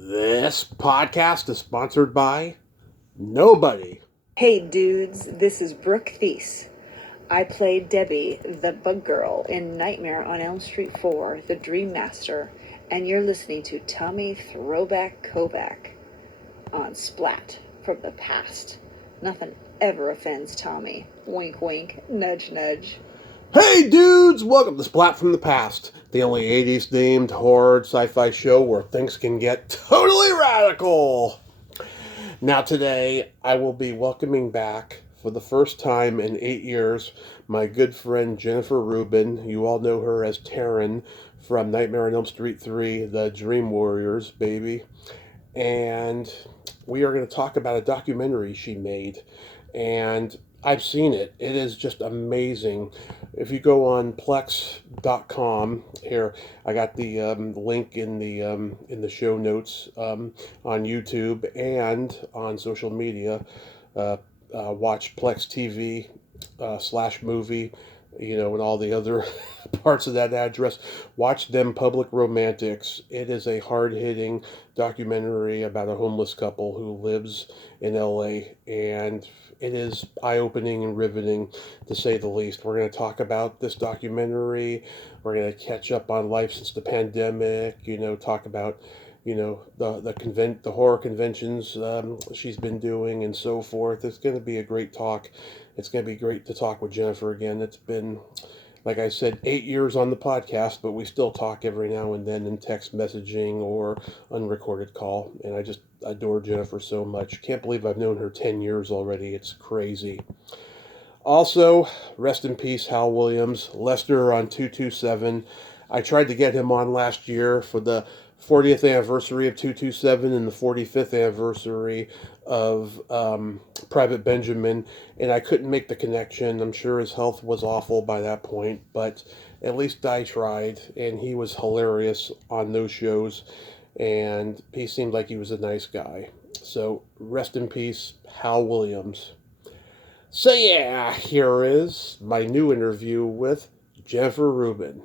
This podcast is sponsored by nobody. Hey dudes, this is Brooke Thies. I played Debbie, the bug girl, in Nightmare on Elm Street 4, The Dream Master, and you're listening to Tommy Throwback Kovac on Splat from the past. Nothing ever offends Tommy. Wink wink, nudge nudge. Hey dudes, welcome to Splat from the Past, the only 80s themed horror sci-fi show where things can get totally radical. Now today, I will be welcoming back for the first time in 8 years my good friend Jennifer Rubin. You all know her as Taryn from Nightmare on Elm Street 3, The Dream Warriors, baby. And we are going to talk about a documentary she made. And I've seen it. It is just amazing. If you go on Plex.com, here I got the link in the show notes on YouTube and on social media. Watch Plex TV / movie, and all the other parts of that address. Watch Them Public Romantics. It is a hard-hitting documentary about a homeless couple who lives in LA, and it is eye-opening and riveting, to say the least. We're going to talk about this documentary. We're going to catch up on life since the pandemic, talk about the horror conventions she's been doing and so forth. It's going to be a great talk. It's going to be great to talk with Jennifer again. It's been, like I said, 8 years on the podcast, but we still talk every now and then in text messaging or unrecorded call. And I just adore Jennifer so much. Can't believe I've known her 10 years already. It's crazy. Also, rest in peace, Hal Williams. Lester on 227. I tried to get him on last year for the 40th anniversary of 227 and the 45th anniversary of Private Benjamin, and I couldn't make the connection. I'm sure his health was awful by that point, but at least I tried, and he was hilarious on those shows, and he seemed like he was a nice guy. So, rest in peace, Hal Williams. So yeah, here is my new interview with Jennifer Rubin.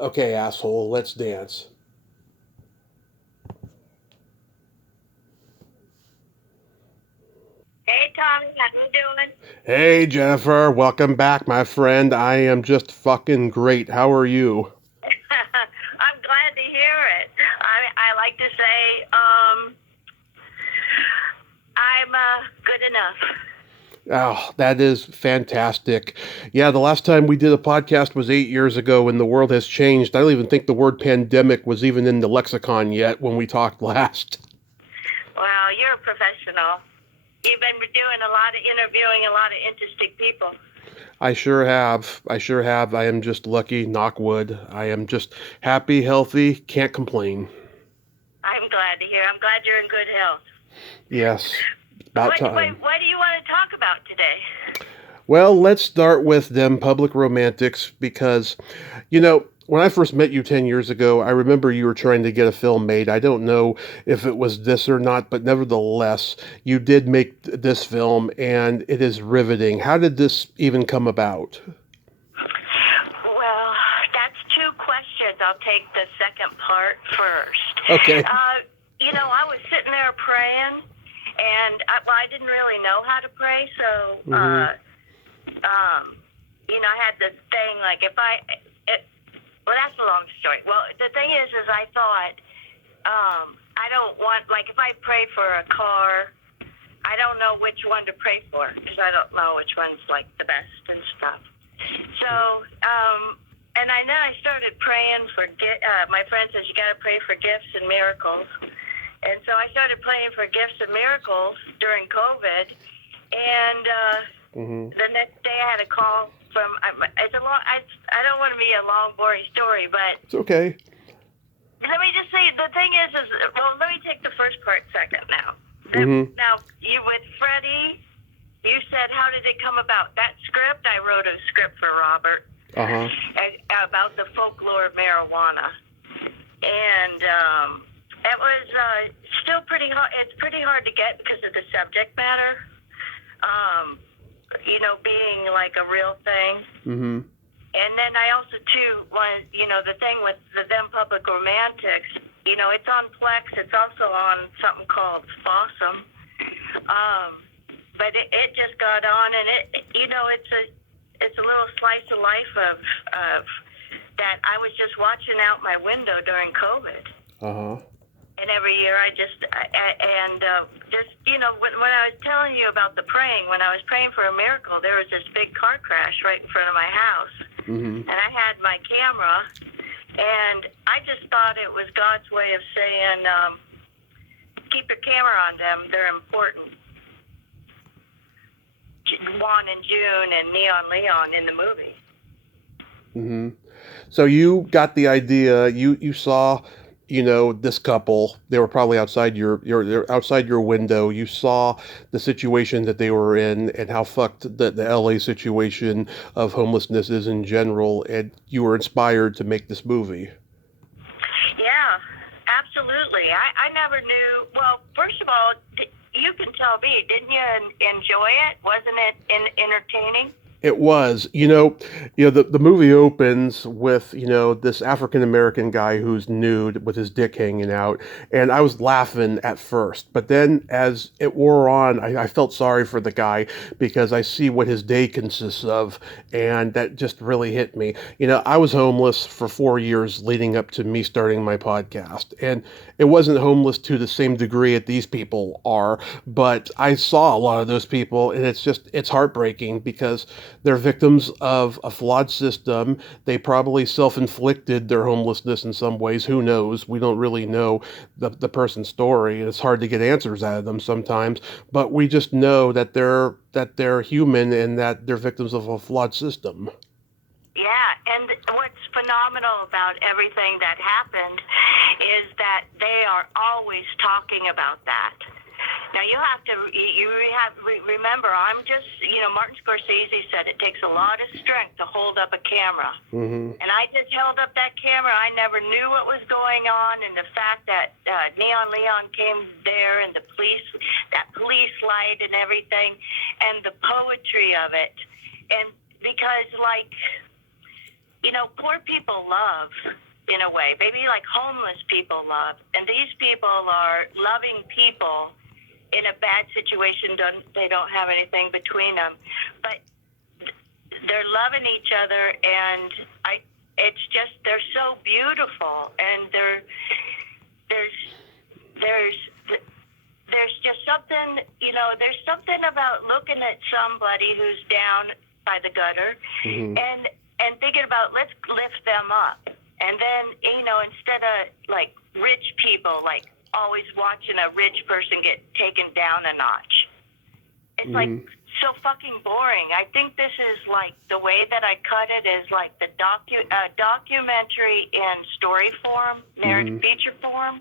Okay, asshole, let's dance. Hey Tommy, how you doing? Hey Jennifer, welcome back, my friend. I am just fucking great. How are you? I'm glad to hear it. I like to say, I'm good enough. Oh, that is fantastic. Yeah, the last time we did a podcast was 8 years ago, and the world has changed. I don't even think the word pandemic was even in the lexicon yet when we talked last. Well, you're a professional. You've been doing a lot of interviewing a lot of interesting people. I sure have. I am just lucky, knock wood. I am just happy, healthy, can't complain. I'm glad to hear. I'm glad you're in good health. Yes, about time. What do you want to talk about today? Well, let's start with Them Public Romantics because, when I first met you 10 years ago, I remember you were trying to get a film made. I don't know if it was this or not, but nevertheless, you did make this film, and it is riveting. How did this even come about? Well, that's two questions. I'll take the second part first. Okay. I was sitting there praying, and I didn't really know how to pray, so, I had this thing, like, well, that's a long story. Well, the thing is I thought, I don't want, like, if I pray for a car, I don't know which one to pray for, because I don't know which one's, like, the best and stuff. So, and then I started praying for, my friend says, you got to pray for gifts and miracles. And so I started praying for gifts and miracles during COVID, and the next day I had a call from, it's a long, I don't want to be a long, boring story, but It's okay. let me just say, the thing is, well, let me take the first part second now. Now, you with Freddie, you said, how did it come about? That script, I wrote a script for Robert about the folklore of marijuana. And it was still pretty hard. It's pretty hard to get because of the subject matter, being like a real thing. And then I also, too, was, the thing with the Them Public Romantics, It's on Plex. It's also on something called Fossum. But it just got on, and it's a little slice of life of that I was just watching out my window during COVID. And every year when I was telling you about the praying, when I was praying for a miracle, there was this big car crash right in front of my house. And I had my camera, and I just thought it was God's way of saying, keep your camera on them. They're important. Juan and June and Neon Leon in the movie. So you got the idea. You saw, this couple. They were probably outside your outside your window. You saw the situation that they were in and how fucked the LA situation of homelessness is in general, and you were inspired to make this movie. Yeah, absolutely. I never knew. Well, first of all, you can tell me, didn't you enjoy it? Wasn't it entertaining? It was, the movie opens with, this African-American guy who's nude with his dick hanging out. And I was laughing at first, but then as it wore on, I felt sorry for the guy because I see what his day consists of. And that just really hit me. I was homeless for 4 years leading up to me starting my podcast. And it wasn't homeless to the same degree that these people are, but I saw a lot of those people, and it's heartbreaking because they're victims of a flawed system. They probably self-inflicted their homelessness in some ways. Who knows? We don't really know the person's story. It's hard to get answers out of them sometimes, but we just know that they're human and that they're victims of a flawed system. Yeah, and what's phenomenal about everything that happened is that they are always talking about that. Now you have to remember, I'm just, Martin Scorsese said it takes a lot of strength to hold up a camera. And I just held up that camera. I never knew what was going on, and the fact that Neon Leon came there and that police light and everything, and the poetry of it. And because poor people love, in a way, maybe like homeless people love. And these people are loving people in a bad situation. They don't have anything between them. But they're loving each other, and it's just, they're so beautiful. And there's just something, there's something about looking at somebody who's down by the gutter and thinking about, let's lift them up. And then, instead of like rich people, like always watching a rich person get taken down a notch. It's like so fucking boring. I think this is like the way that I cut it is like the documentary in story form, narrative feature form.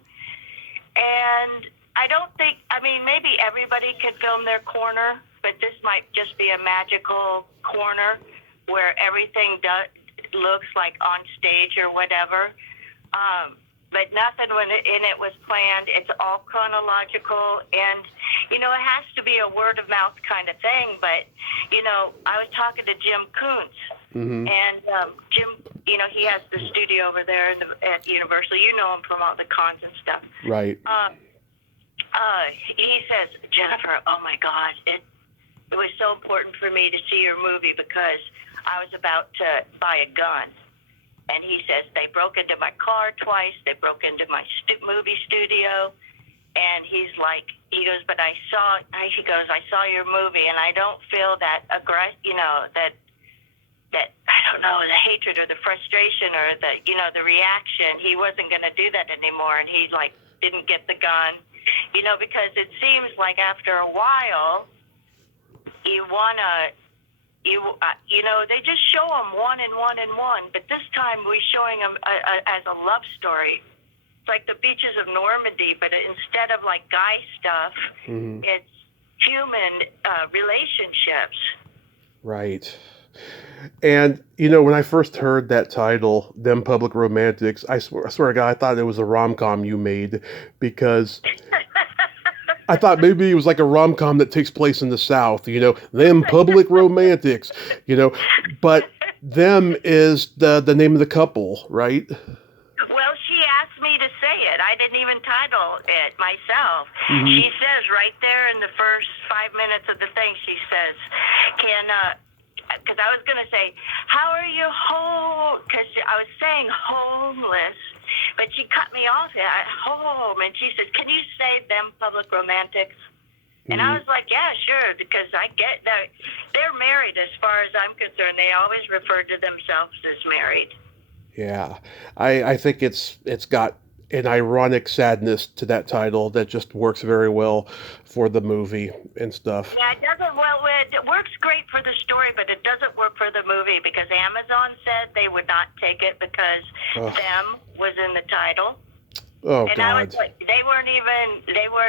And I don't think, maybe everybody could film their corner, but this might just be a magical corner where everything looks like on stage or whatever. But nothing in it was planned. It's all chronological, and it has to be a word of mouth kind of thing. But I was talking to Jim Koontz, and Jim, he has the studio over there at Universal. You know him from all the cons and stuff, right? He says, Jennifer, oh my God, it was so important for me to see your movie because I was about to buy a gun. And he says, they broke into my car twice. They broke into my movie studio. And he goes, but I saw your movie, and I don't feel that that I don't know, the hatred or the frustration or the reaction. He wasn't going to do that anymore. And he didn't get the gun, because it seems like after a while, you want to, they just show them one and one and one, but this time we're showing them as a love story. It's like the beaches of Normandy, but instead of like guy stuff, it's human relationships. Right. And, when I first heard that title, Them Public Romantics, I swear to God, I thought it was a rom-com you made because I thought maybe it was like a rom-com that takes place in the South, Them Public Romantics, but Them is the name of the couple, right? Well, she asked me to say it. I didn't even title it myself. Mm-hmm. She says right there in the first 5 minutes of the thing, she says, because I was going to say, how are you because I was saying homeless, but she cut me off at home, and she said, can you say them public romantics? And I was like, yeah, sure, because I get that they're married as far as I'm concerned. They always refer to themselves as married. Yeah, I think it's got an ironic sadness to that title that just works very well for the movie and stuff. Yeah, it works great for the story, but it doesn't work for the movie because Amazon said they would not take it because them was in the title. Oh, and God. I was like, they weren't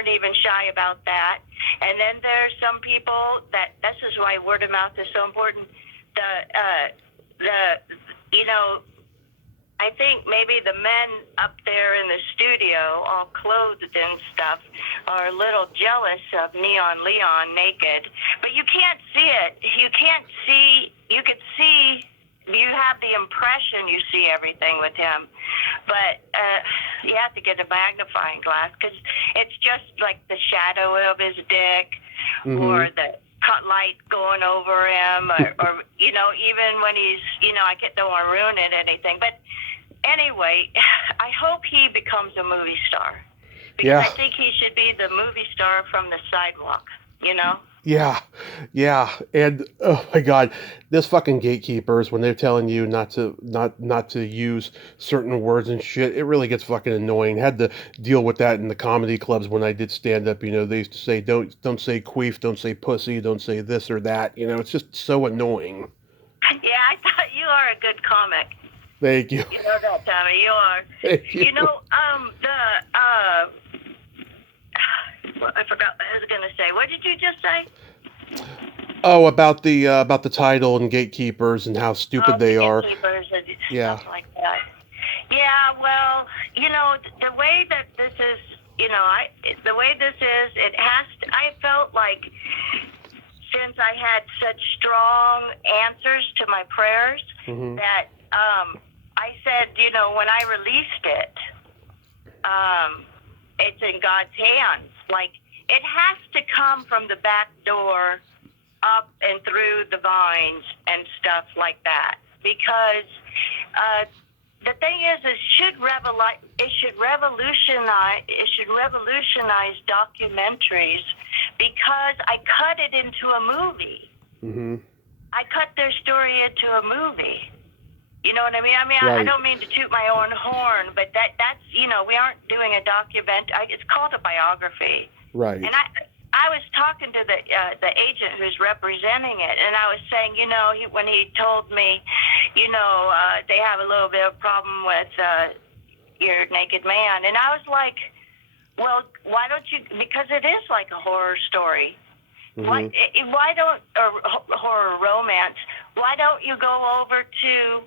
even shy about that. And then there's some people this is why word of mouth is so important. I think maybe the men up there in the studio, all clothed and stuff, are a little jealous of Neon Leon naked. But you can't see it. You can't see. You could see. You have the impression you see everything with him, but you have to get a magnifying glass because it's just like the shadow of his dick or the cut light going over him or even when he's, I don't want to ruin it anything. But anyway, I hope he becomes a movie star because I think he should be the movie star from the sidewalk, Yeah, and oh my God, this fucking gatekeepers when they're telling you not to use certain words and shit, it really gets fucking annoying. Had to deal with that in the comedy clubs when I did stand up. They used to say don't say queef, don't say pussy, don't say this or that. It's just so annoying. Yeah, I thought you are a good comic. Thank you. You know that, Tommy. You are. Thank you. I forgot what I was going to say. What did you just say? Oh, about the title and gatekeepers and how stupid they are. Gatekeepers and stuff like that. Yeah, well, the way that this is, I felt like since I had such strong answers to my prayers that I said, when I released it, it's in God's hands. Like, it has to come from the back door up and through the vines and stuff like that. Because the thing is, it should revolutionize documentaries because I cut it into a movie. I cut their story into a movie. You know what I mean? Right. I don't mean to toot my own horn, but that's we aren't doing a it's called a biography. Right. And I was talking to the agent who's representing it, and I was saying, when he told me, they have a little bit of problem with your naked man, and I was like, well, why don't you? Because it is like a horror story. Why don't horror romance? Why don't you go over to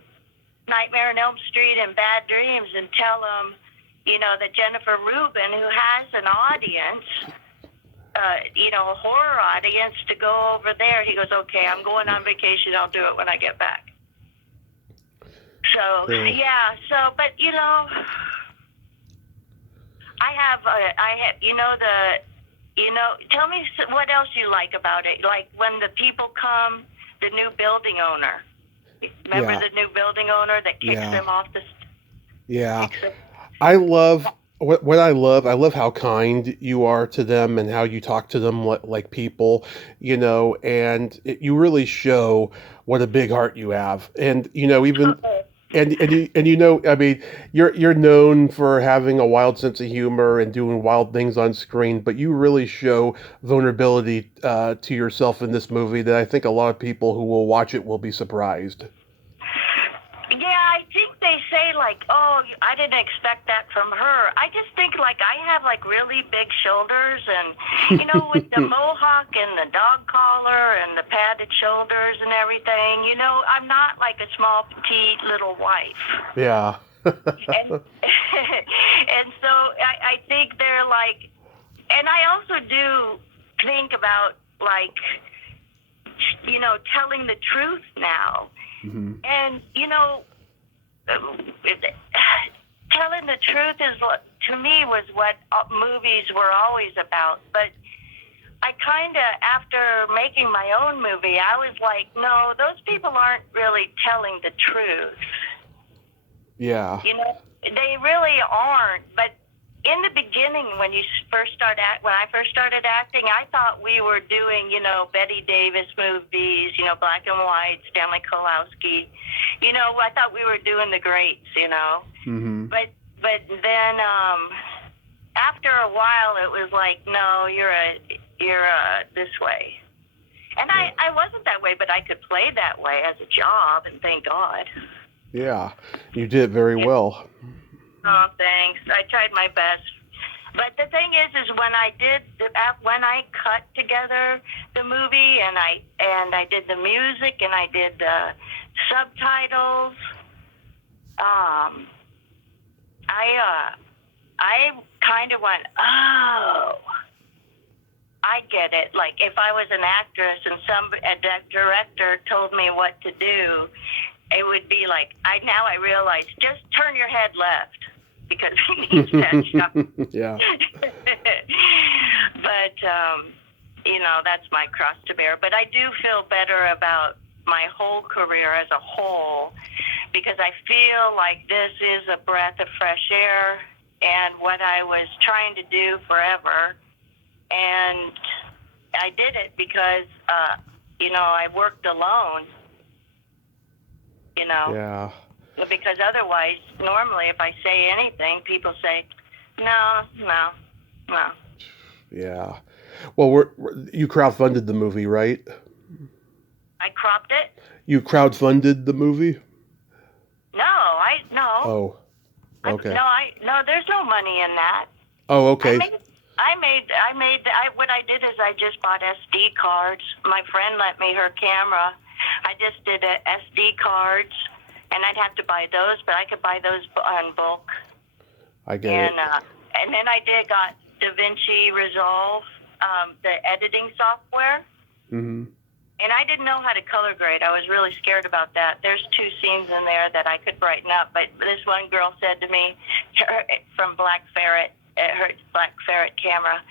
Nightmare on Elm Street and Bad Dreams and tell them, that Jennifer Rubin, who has an audience, a horror audience, to go over there. He goes, okay, I'm going on vacation. I'll do it when I get back. So, but, tell me what else you like about it. Like when the people come, the new building owner. Remember the new building owner that kicks them off the... I love what I love how kind you are to them and how you talk to them like people, and you really show what a big heart you have. And, even... you're known for having a wild sense of humor and doing wild things on screen, but you really show vulnerability to yourself in this movie that I think a lot of people who will watch it will be surprised. Yeah, I think they say like, oh, I didn't expect that from her. I just think like I have like really big shoulders and, with the mohawk and the dog collar and the padded shoulders and everything, I'm not like a small, petite little wife. Yeah. and so I think they're like, and I also do think about like, telling the truth now. And, telling the truth is to me was what movies were always about. But I kind of, after making my own movie, I was like, no, those people aren't really telling the truth. Yeah. You know, they really aren't. But in the beginning, when I first started acting, I thought we were doing, you know, Betty Davis movies, you know, black and white, Stanley Kowalski. You know, I thought we were doing the greats, you know. Mm-hmm. But then after a while, it was like, no, you're this way. And I wasn't that way, but I could play that way as a job, and thank God. Yeah, you did very well. Oh, thanks. I tried my best. But the thing is when I cut together the movie and I did the music and I did the subtitles, I kind of went, oh, I get it. Like if I was an actress and a director told me what to do, it would be like, now I realize, just turn your head left because he needs that shot. Yeah. But, you know, that's my cross to bear. But I do feel better about my whole career as a whole because I feel like this is a breath of fresh air and what I was trying to do forever. And I did it because, you know, I worked alone. You know? Yeah. Because otherwise, normally, if I say anything, people say, no. Yeah. Well, you crowdfunded the movie, right? I cropped it? You crowdfunded the movie? No. Oh. Okay. No, there's no money in that. Oh, okay. What I did is I just bought SD cards. My friend lent me her camera. I just did SD cards, and I'd have to buy those, but I could buy those in bulk. I get it. And then I got DaVinci Resolve, the editing software. Mm-hmm. And I didn't know how to color grade. I was really scared about that. There's 2 scenes in there that I could brighten up, but this one girl said to me, from Black Ferret, her Black Ferret camera,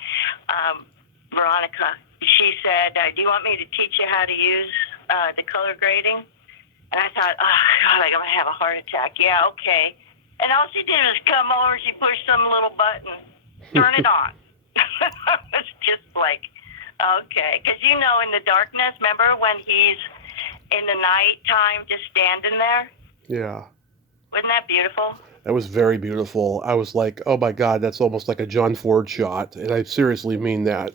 Veronica, she said, do you want me to teach you how to use the color grading? And I thought, oh, God, I'm going to have a heart attack. Yeah, okay. And all she did was come over, she pushed some little button, turn it on. It's just like, okay. Because, you know, in the darkness, remember when he's in the nighttime just standing there? Yeah. Wasn't that beautiful? That was very beautiful. I was like, oh my God, that's almost like a John Ford shot. And I seriously mean that.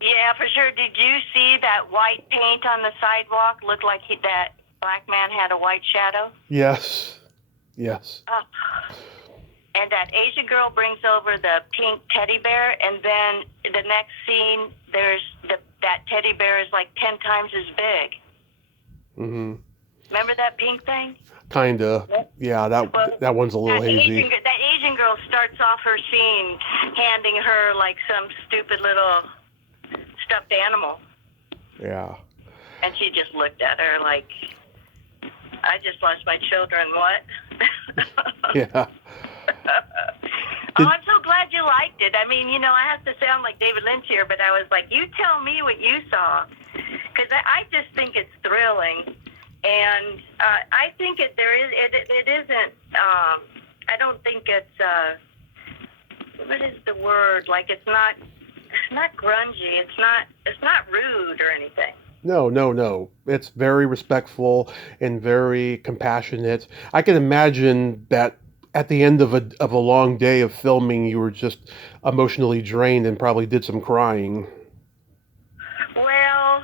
Yeah, for sure. Did you see that white paint on the sidewalk? Looked like that black man had a white shadow? Yes. Yes. And that Asian girl brings over the pink teddy bear, and then the next scene, that teddy bear is like 10 times as big. Mm-hmm. Remember that pink thing? Kinda. Yeah, that one's a little hazy. That Asian girl starts off her scene handing her like some stupid little stuffed animal. Yeah. And she just looked at her like, I just lost my children, what? Yeah. Oh, I'm so glad you liked it. I mean, you know, I have to sound like David Lynch here, but I was like, you tell me what you saw. Because I just think it's thrilling. And I think it isn't, I don't think it's, what is the word? Like, it's not grungy. It's not rude or anything. No. It's very respectful and very compassionate. I can imagine that at the end of a long day of filming, you were just emotionally drained and probably did some crying. Well,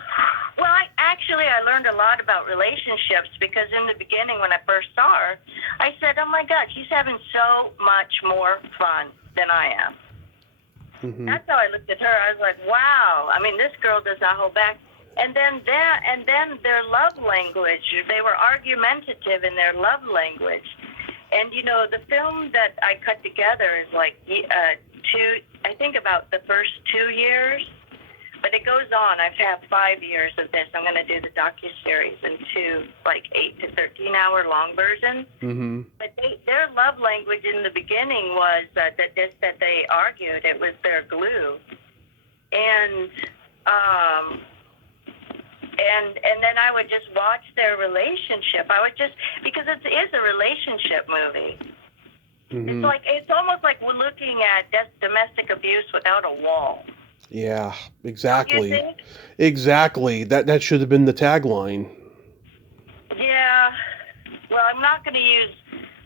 I learned a lot about relationships because in the beginning when I first saw her, I said, oh my God, she's having so much more fun than I am. Mm-hmm. That's how I looked at her. I was like, wow. I mean, this girl does not hold back. And then their love language, they were argumentative in their love language. And, you know, the film that I cut together is like I think about the first 2 years But it goes on. I've had 5 years of this. I'm going to do the docuseries in 2, like 8 to 13-hour long versions. Mm-hmm. But their love language in the beginning was that they argued. It was their glue. And then I would just watch their relationship. I would just, because it is a relationship movie. Mm-hmm. It's almost like we're looking at domestic abuse without a wall. Yeah, Don't exactly. you think? Exactly. That should have been the tagline. Yeah. Well, I'm not going to use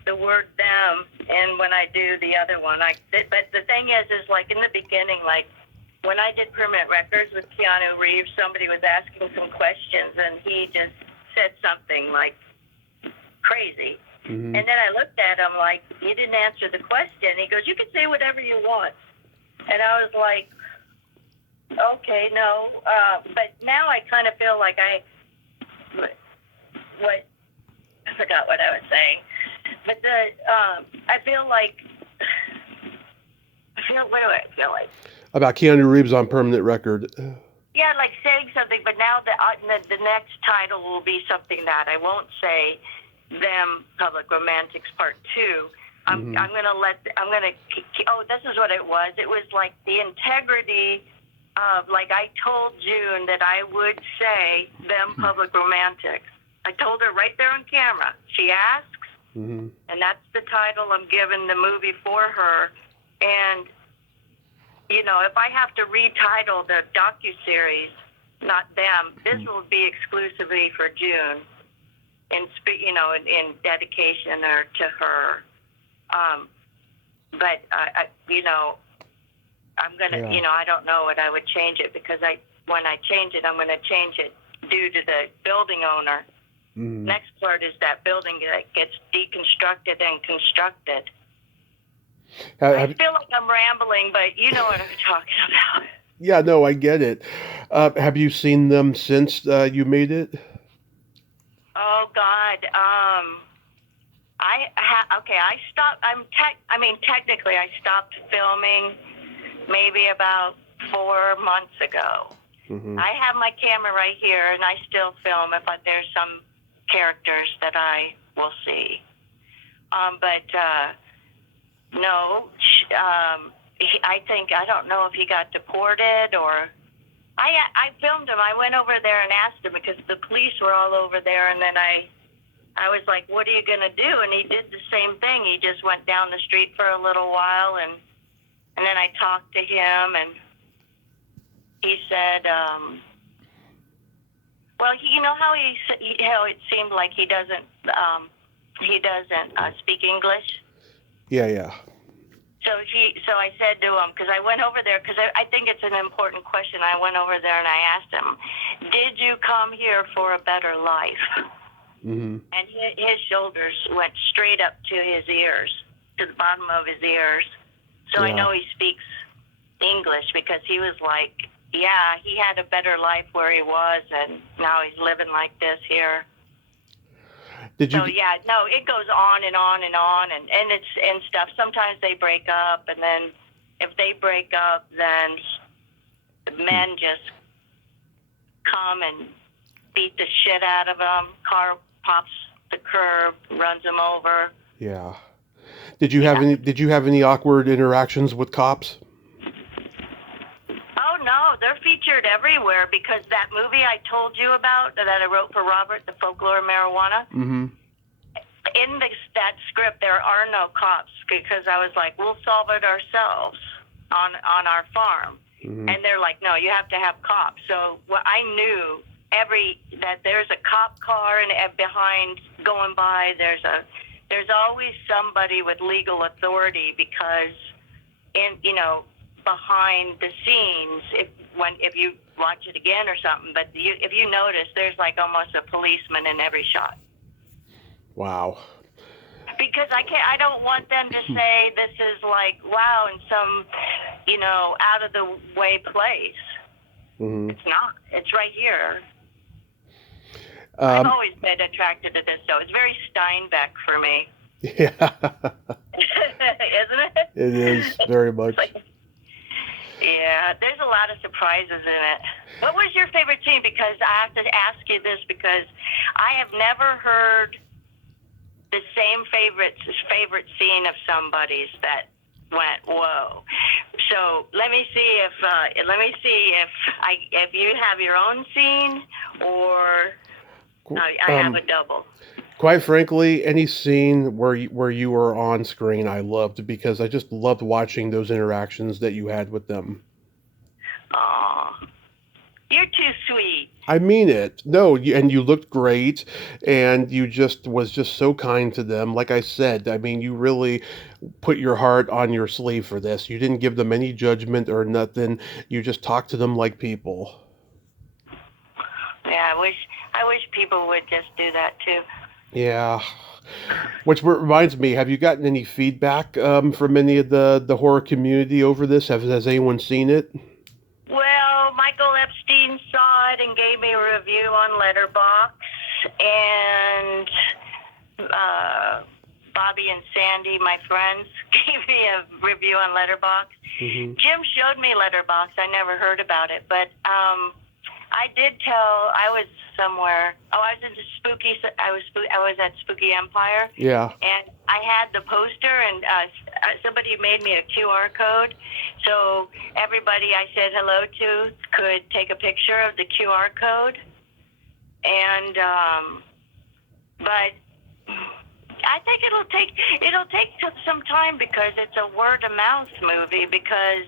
the word them, and when I do the other one, but the thing is like in the beginning, like when I did Permanent Records with Keanu Reeves, somebody was asking some questions, and he just said something like crazy. Mm-hmm. And then I looked at him like, you didn't answer the question. He goes, you can say whatever you want. And I was like, okay, no. But now I kind of feel like I forgot what I was saying. But what do I feel like? About Keanu Reeves on Permanent Record. Yeah, like saying something, but now the next title will be something that I won't say them Public Romantics Part 2. I'm gonna this is what it was. It was like the integrity of, like, I told June that I would say them Public Romantics. I told her right there on camera. She asks, Mm-hmm. and that's the title I'm giving the movie for her. And if I have to retitle the docuseries, not them, this will be exclusively for June, in dedication to her. But I'm gonna, I don't know what I would change it, because when I change it, I'm gonna change it due to the building owner. Mm-hmm. Next part is that building that gets deconstructed and constructed. I feel like I'm rambling, but you know what I'm talking about. Yeah, no, I get it. Have you seen them since you made it? Oh God, I stopped. Technically, I stopped filming maybe about 4 months ago. Mm-hmm. I have my camera right here, and I still film it, but there's some characters that I will see. No, I don't know if he got deported or. I filmed him. I went over there and asked him, because the police were all over there, and then I was like, what are you going to do? And he did the same thing. He just went down the street for a little while, and then I talked to him, and he said, how it seemed like he doesn't speak English. Yeah. So I said to him, because I went over there, because I think it's an important question. I went over there and I asked him, did you come here for a better life? Mm-hmm. And his shoulders went straight up to his ears, to the bottom of his ears. So Yeah. I know he speaks English, because he was like, yeah, he had a better life where he was, and now he's living like this here. Did you? So yeah, no, it goes on and on and on, and it's and stuff. Sometimes they break up, and then if they break up, then the men just come and beat the shit out of them. Car pops the curb, runs them over. Yeah. Did you have any awkward interactions with cops? Oh no, they're featured everywhere, because that movie I told you about that I wrote for Robert, The Folklore of Marijuana. Mm-hmm. In that script, there are no cops, because I was like, we'll solve it ourselves on our farm. Mm-hmm. And they're like, no, you have to have cops. So I knew that there's a cop car, and behind going by, there's always somebody with legal authority, because behind the scenes, if you watch it again or something, but if you notice, there's like almost a policeman in every shot. Wow. Because I don't want them to say this is like, wow, in some, out of the way place. Mm-hmm. It's not. It's right here. I've always been attracted to this, though. It's very Steinbeck for me. Yeah. Isn't it? It is, very much. Yeah. there's a lot of surprises in it. What was your favorite scene? Because I have to ask you this because I have never heard the same favorite scene of somebody's that went whoa. So let me see if you have your own scene or I have a double. Quite frankly, any scene where you were on screen, I loved because I just loved watching those interactions that you had with them. Aw, you're too sweet. I mean it. No, and you looked great, and you was just so kind to them. Like I said, I mean, you really put your heart on your sleeve for this. You didn't give them any judgment or nothing. You just talked to them like people. Yeah, I wish people would just do that too. Yeah. Which reminds me, have you gotten any feedback from any of the horror community over this? Has anyone seen it? Well, Michael Epstein saw it and gave me a review on Letterboxd, and Bobby and Sandy, my friends, gave me a review on Letterboxd. Mm-hmm. Jim showed me Letterboxd. I never heard about it, but I did tell. I was somewhere. Oh, I was I was at Spooky Empire. Yeah. And I had the poster, and somebody made me a QR code. So everybody I said hello to could take a picture of the QR code. And but I think it'll take some time because it's a word of mouth movie because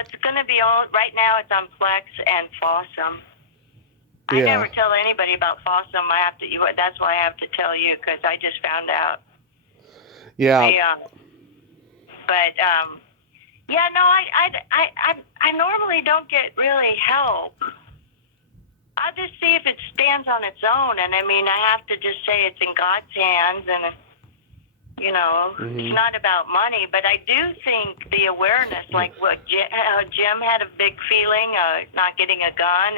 it's going to be on right now. It's on Plex and Fossum. I never tell anybody about Fossum. That's why I have to tell you because I just found out. Yeah. I normally don't get really help. I'll just see if it stands on its own, and I mean I have to just say it's in God's hands and. Mm-hmm. It's not about money, but I do think the awareness, like what Jim had a big feeling, not getting a gun,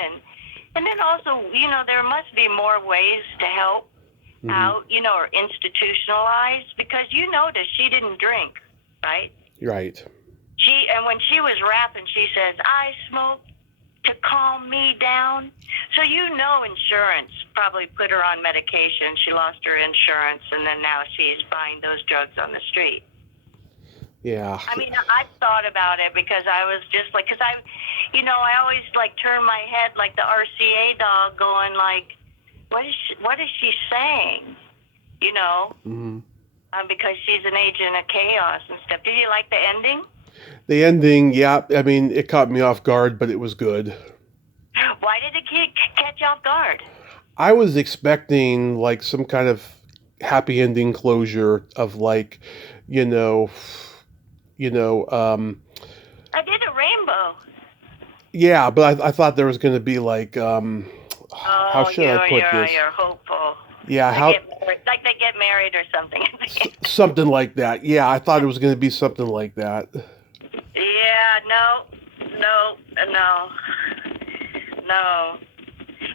and then also, there must be more ways to help out, or institutionalize, because you notice she didn't drink, right? Right. And when she was rapping, she says, "I smoke to calm me down." So insurance probably put her on medication. She lost her insurance, and then now she's buying those drugs on the street. Yeah. I mean, I thought about it because I was just like, because I always like turn my head like the RCA dog, going like, what is she saying? Because she's an agent of chaos and stuff. Did you like the ending? The ending, yeah. I mean, it caught me off guard, but it was good. Why did it catch you off guard? I was expecting like some kind of happy ending closure of like, I did a rainbow. Yeah, but I thought there was going to be like, how should I put this? You're hopeful. Yeah, they get married or something. Something like that. Yeah, I thought it was going to be something like that. Yeah, no.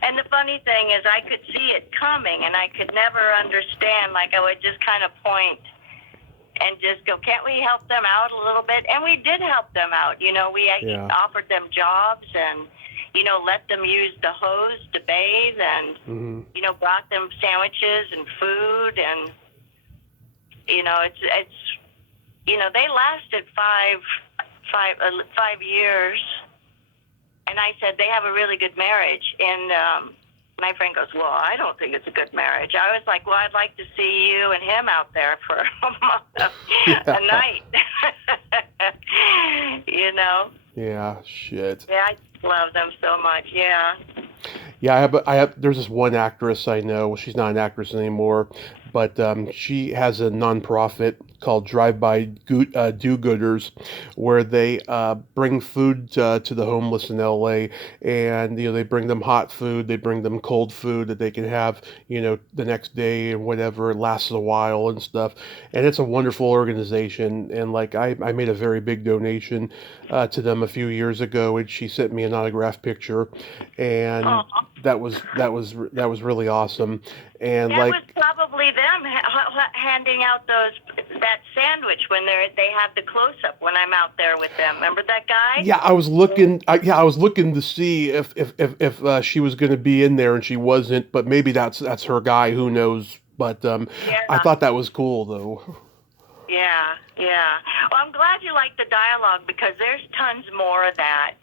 And the funny thing is I could see it coming, and I could never understand. Like, I would just kind of point and just go, can't we help them out a little bit? And we did help them out. We offered them jobs and, let them use the hose to bathe and, brought them sandwiches and food. And, they lasted 5 years. And I said, they have a really good marriage. And my friend goes, well, I don't think it's a good marriage. I was like, well, I'd like to see you and him out there for a night. Yeah, shit. Yeah, I love them so much, yeah. Yeah, there's this one actress I know. Well, she's not an actress anymore, but she has a nonprofit called Drive-By Do-Gooders, where they bring food to the homeless in LA, and they bring them hot food, they bring them cold food that they can have the next day and whatever. It lasts a while and stuff, and it's a wonderful organization. And like I made a very big donation to them a few years ago, and she sent me an autographed picture, and that was really awesome. And that was probably them handing out that that sandwich when they have the close up when I'm out there with them. Remember that guy? Yeah, I was looking. I was looking to see if she was going to be in there, and she wasn't. But maybe that's her guy. Who knows? But Yeah. I thought that was cool, though. Yeah, yeah. Well, I'm glad you like the dialogue because there's tons more of that.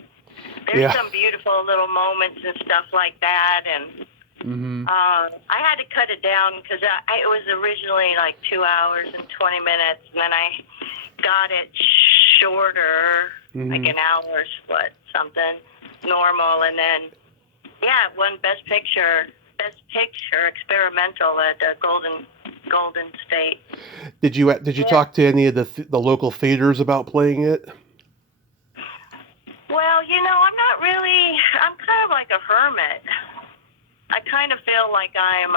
There's some beautiful little moments and stuff like that, and I had to cut it down because it was originally like 2 hours and 20 minutes, and then I got it shorter, like an hour, something normal, and then it won Best Picture experimental at Golden State. Did you talk to any of the local theaters about playing it? Well, I'm kind of like a hermit. I kind of feel like I'm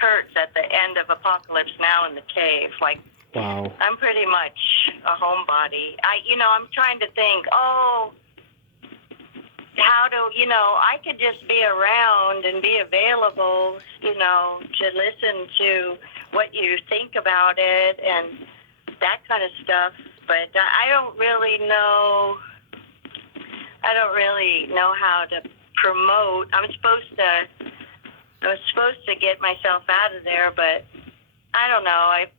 Kurtz at the end of Apocalypse Now in the cave. Like, wow. I'm pretty much a homebody. I'm trying to think, how do, I could just be around and be available, to listen to what you think about it and that kind of stuff. But I don't really know how to promote. I was supposed to get myself out of there, but I don't know. I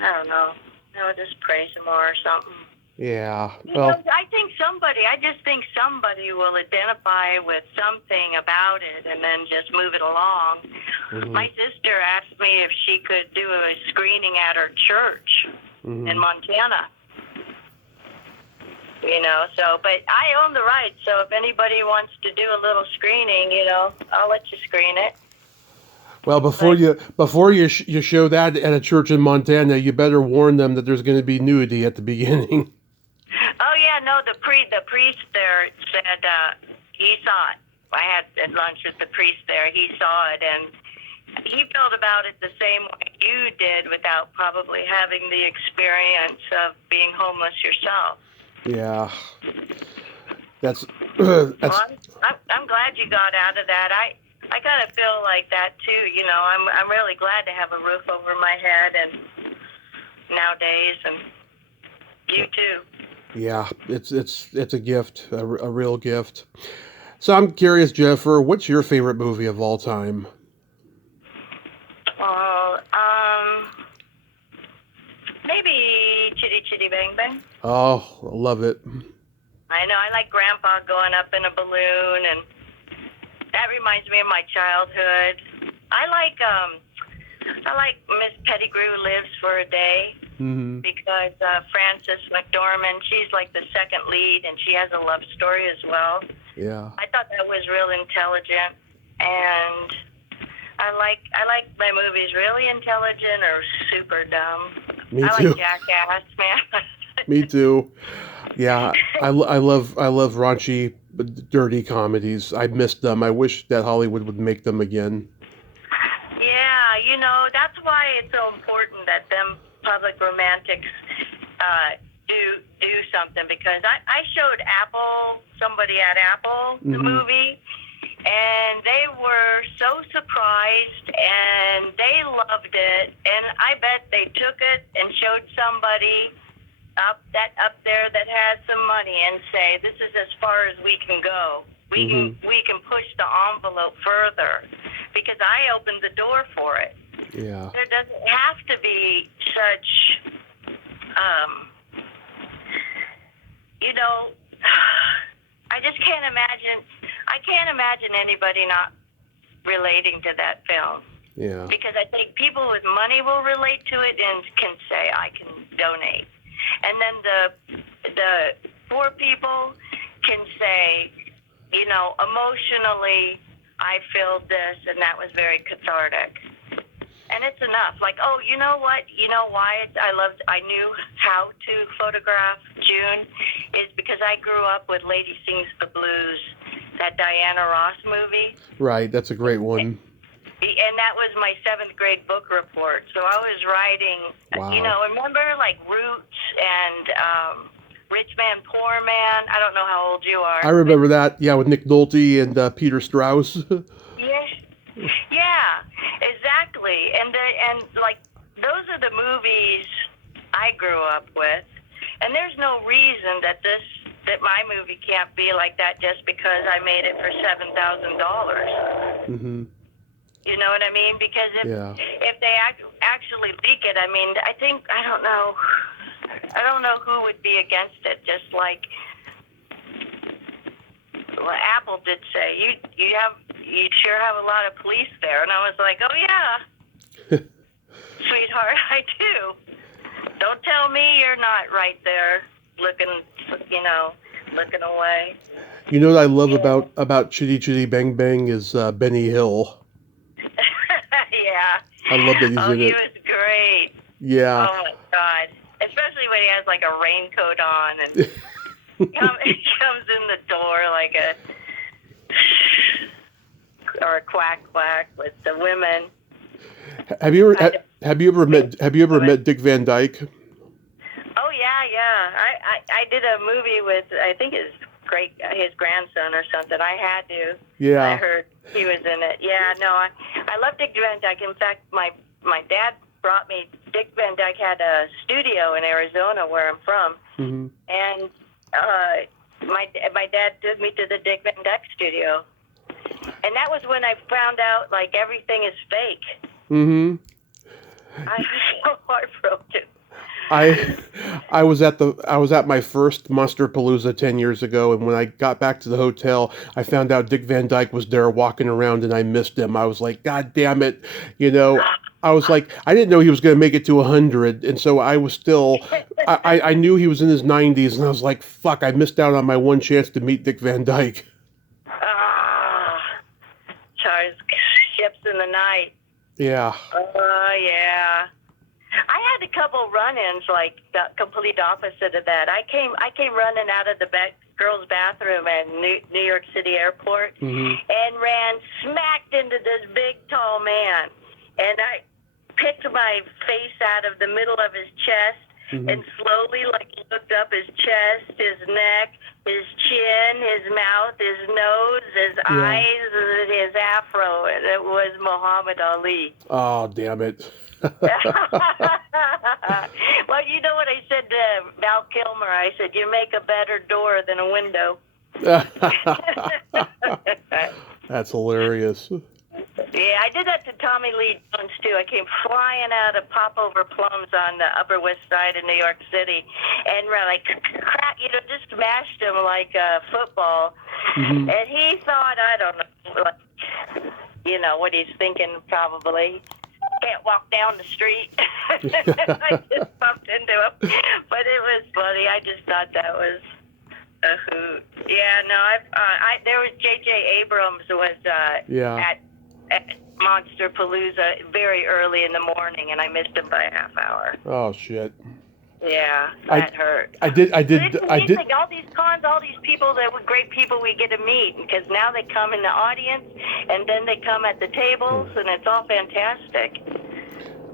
don't know. I'll just pray some more or something. Yeah. Well, I just think somebody will identify with something about it and then just move it along. My sister asked me if she could do a screening at her church in Montana. But I own the rights, so if anybody wants to do a little screening, I'll let you screen it. well, before you show that at a church in Montana, you better warn them that there's going to be nudity at the beginning. Oh yeah, no, the priest there said he saw it. I had lunch with the priest there. He saw it, and he felt about it the same way you did, without probably having the experience of being homeless yourself. Yeah, that's. Well, I'm glad you got out of that. I kind of feel like that too. I'm really glad to have a roof over my head, and nowadays, and you too. Yeah, it's a gift, a real gift. So I'm curious, Jennifer, what's your favorite movie of all time? Well, maybe Chitty Chitty Bang Bang. Oh, I love it. I know. I like Grandpa going up in a balloon, and that reminds me of my childhood. I like Miss Pettigrew Lives for a Day because Frances McDormand, she's like the second lead, and she has a love story as well. Yeah. I thought that was real intelligent, and I like my movies really intelligent or super dumb. Me I too. like Jackass, man. Me too. Yeah, I love raunchy, dirty comedies. I missed them. I wish that Hollywood would make them again. Yeah, that's why it's so important that them public romantics do something, because I showed somebody at Apple, the movie, and they were so surprised and they loved it, and I bet they took it and showed somebody up there that has some money and say, this is as far as we can go. We can push the envelope further, because I opened the door for it. Yeah. There doesn't have to be such, I just can't imagine. I can't imagine anybody not relating to that film. Yeah. Because I think people with money will relate to it and can say, I can donate. And then the poor people can say, emotionally, I feel this, and that was very cathartic. And it's enough. Like, oh, you know what? You know why I knew how to photograph June is because I grew up with Lady Sings the Blues, that Diana Ross movie. Right, that's a great one. And that was my 7th grade book report. So I was writing, remember like Roots and Rich Man, Poor Man? I don't know how old you are. I remember that, yeah, with Nick Nolte and Peter Strauss. Yeah, exactly. And like those are the movies I grew up with, and there's no reason that my movie can't be like that just because I made it for $7,000. Mm-hmm. You know what I mean? Because if they actually leak it, I mean, I don't know who would be against it. Just like Apple did say, you sure have a lot of police there, and I was like, oh yeah, sweetheart, I do. Don't tell me you're not right there looking away. You know what I love about Chitty Chitty Bang Bang is Benny Hill. Yeah. I love that he's in it. He was great. Yeah. Oh my God. Especially when he has like a raincoat on and he comes in the door like a quack quack with the women. Have you ever met Dick Van Dyke? Oh yeah. I did a movie with, I think his grandson or something. I had to. Yeah. I heard he was in it. Yeah, no, I love Dick Van Dyke. In fact, my dad brought me. Dick Van Dyke had a studio in Arizona where I'm from, Mm-hmm. and my dad took me to the Dick Van Dyke studio, and that was when I found out like everything is fake. Mm-hmm. I was so heartbroken. I was at my first Monsterpalooza 10 years ago, and when I got back to the hotel, I found out Dick Van Dyke was there walking around, and I missed him. I was like, God damn it, I was like, I didn't know he was going to make it to 100, and so I was still, I knew he was in his 90s, and I was like, fuck, I missed out on my one chance to meet Dick Van Dyke. Charles Ships in the Night. Yeah. Yeah. I had a couple run-ins, like the complete opposite of that. I came running out of the girls' bathroom at New York City Airport, mm-hmm. and ran smacked into this big, tall man. And I picked my face out of the middle of his chest, mm-hmm. and slowly, looked up his chest, his neck, his chin, his mouth, his nose, his eyes, his afro, and it was Muhammad Ali. Oh, damn it. Well, you know what I said to Val Kilmer? I said, you make a better door than a window. That's hilarious. Yeah, I did that to Tommy Lee Jones, too. I came flying out of Popover Plums on the Upper West Side of New York City and crack, just smashed him like football. Mm-hmm. And he thought, I don't know, what he's thinking probably. Can't walk down the street. I just bumped into him. But it was funny. I just thought that was a hoot. Yeah, no, there was J.J. Abrams was at Monsterpalooza very early in the morning, and I missed him by a half hour. Oh, shit. Yeah, that hurt. I did. Like all these cons, all these people that were great people we get to meet, because now they come in the audience, and then they come at the tables, and it's all fantastic.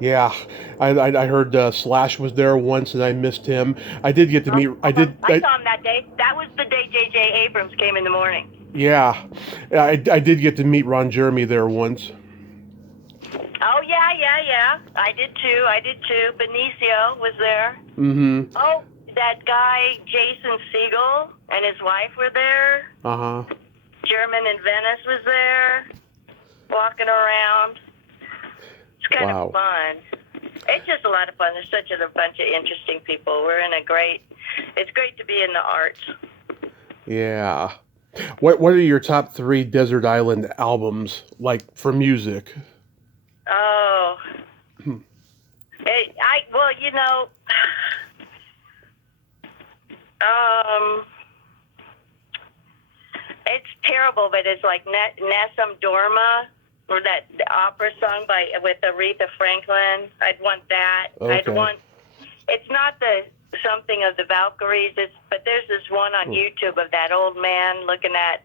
Yeah, I heard Slash was there once, and I missed him. I did get to meet. I saw him that day. That was the day J.J. Abrams came in the morning. Yeah, I did get to meet Ron Jeremy there once. Oh, yeah. I did too. Benicio was there. Mm-hmm. Oh, that guy, Jason Segel, and his wife were there. Uh-huh. German in Venice was there, walking around. It's kind of fun. It's just a lot of fun. There's such a bunch of interesting people. It's great to be in the arts. Yeah. What are your top 3 Desert Island albums, like, for music? Oh. It's terrible, but it's like Nessun Dorma, or that opera song with Aretha Franklin. I'd want that. Okay. It's not the something of the Valkyries, but there's this one on YouTube of that old man looking at,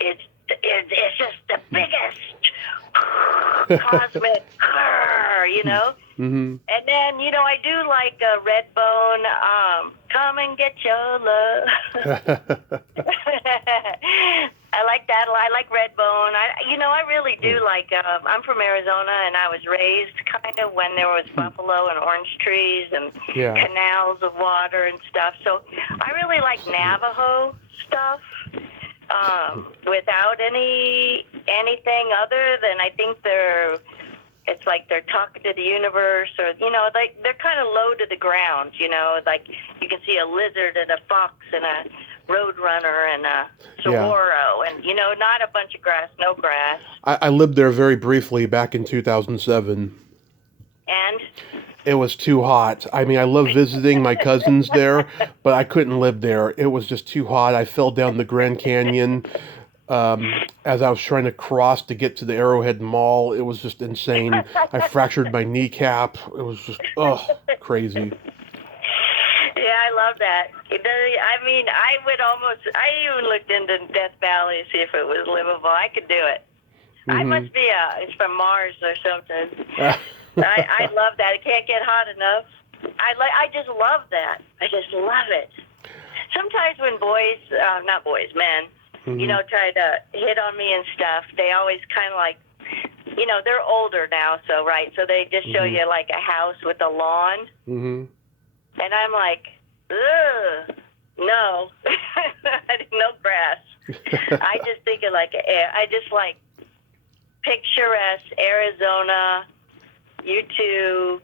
it's just the biggest cosmic, Mm-hmm. And then, I do like Redbone, Come and Get Your Love. I like that. I like Redbone. I really do like. I'm from Arizona, and I was raised kind of when there was buffalo and orange trees and canals of water and stuff. So I really like Navajo stuff. Without anything other than I think it's like they're talking to the universe, or like they're kind of low to the ground. Like you can see a lizard and a fox and a roadrunner and a saguaro, and not a bunch of grass, no grass. I lived there very briefly back in 2007. And it was too hot. I mean, I love visiting my cousins there, but I couldn't live there. It was just too hot. I fell down the Grand Canyon as I was trying to cross to get to the Arrowhead Mall. It was just insane. I fractured my kneecap. It was just, crazy. Yeah, I love that. I mean, I even looked into Death Valley to see if it was livable. I could do it. Mm-hmm. I must be it's from Mars or something. I love that. It can't get hot enough. I just love that. I just love it. Sometimes when men, mm-hmm. Try to hit on me and stuff, they always kind of like, they're older now, so they just show mm-hmm. you like a house with a lawn. Mm-hmm. And I'm like, ugh, no, no grass. I just think of I just like picturesque Arizona, U2,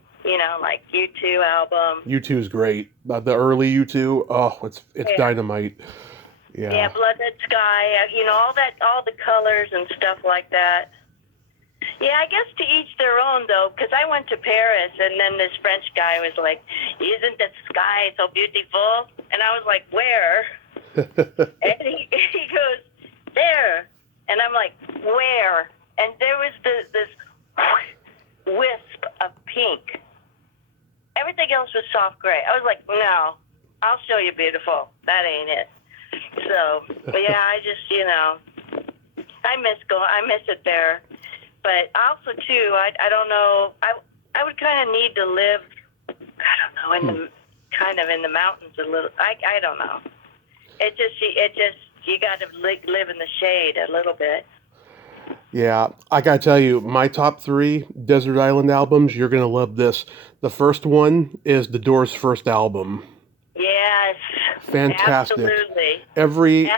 like U2 album. U2 is great. The early U2, it's dynamite. Yeah. Yeah, Blooded Sky, all the colors and stuff like that. Yeah, I guess to each their own, though, because I went to Paris, and then this French guy was like, "Isn't the sky so beautiful?" And I was like, "Where?" And he goes, "There." And I'm like, "Where?" And there was this wisp of pink. Everything else was soft gray. I was like, "No, I'll show you beautiful. That ain't it." So, yeah, I just, I miss it there. But also, too, I don't know, I would kind of need to live, in the mountains a little. I don't know. It just you got to live in the shade a little bit. Yeah, I got to tell you, my top 3 Desert Island albums, you're going to love this. The first one is The Doors' first album. Yes. Fantastic. Absolutely.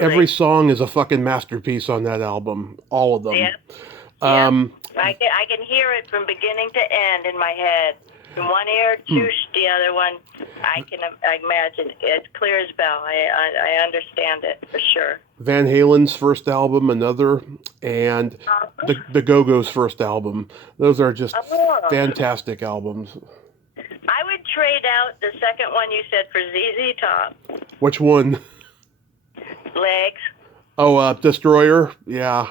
Every song is a fucking masterpiece on that album. All of them. Yeah. I can hear it from beginning to end in my head. From one ear to the other one, I imagine it's clear as bell. I understand it for sure. Van Halen's first album, another, and the Go-Go's first album. Those are just fantastic albums. I would trade out the second one you said for ZZ Top. Which one? Legs. Oh, Destroyer? Yeah.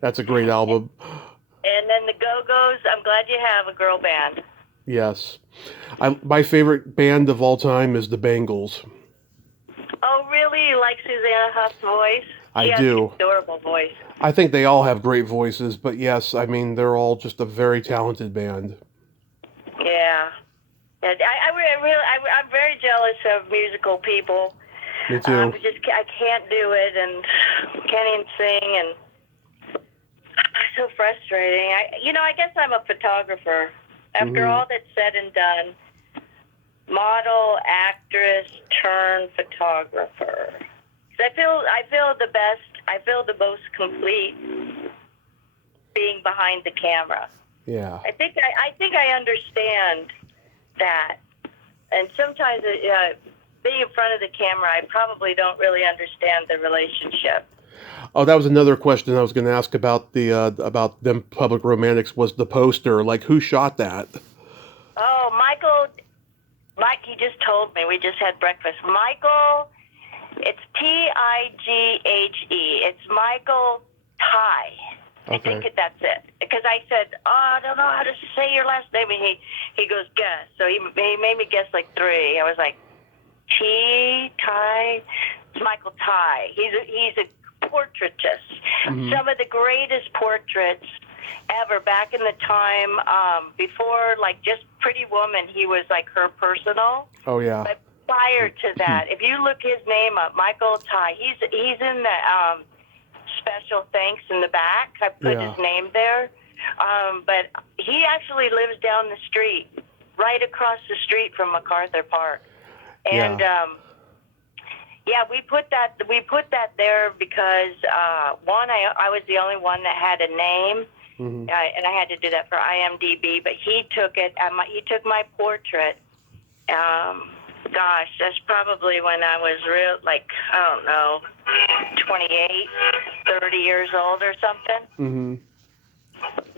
That's a great album. And then the Go-Go's, I'm glad you have a girl band. Yes. My favorite band of all time is the Bangles. Oh, really? You like Susanna Huff's voice? I do. An adorable voice. I think they all have great voices, but yes, I mean, they're all just a very talented band. Yeah. I'm very jealous of musical people. Me too. I can't do it and can't even sing, and it's so frustrating. I guess I'm a photographer. After all that's said and done, model, actress, turn photographer. I feel the best. I feel the most complete being behind the camera. Yeah. I think I understand that, and sometimes being in front of the camera, I probably don't really understand the relationship. Oh, that was another question I was going to ask about about them Public Romantics. Was the poster, like, who shot that? Oh, Mike, he just told me. We just had breakfast. Michael, it's Tighe. It's Michael Tighe. Okay. I think that's it. Because I said, I don't know how to say your last name. And he goes, guess. So he made me guess like 3. I was like, Tighe. It's Michael Tighe. He's a portraitist. Mm-hmm. Some of the greatest portraits ever. Back in the time before, like, just Pretty Woman, he was like her personal. Oh yeah. But prior to that, if you look his name up, Michael Tighe, he's in the special thanks in the back. I put his name there. But he actually lives down the street, right across the street from MacArthur Park. And we put that there because one, I was the only one that had a name, and I had to do that for IMDb. But he took it. He took my portrait. Gosh, that's probably when I was I don't know, 28, 30 years old or something. Mm-hmm.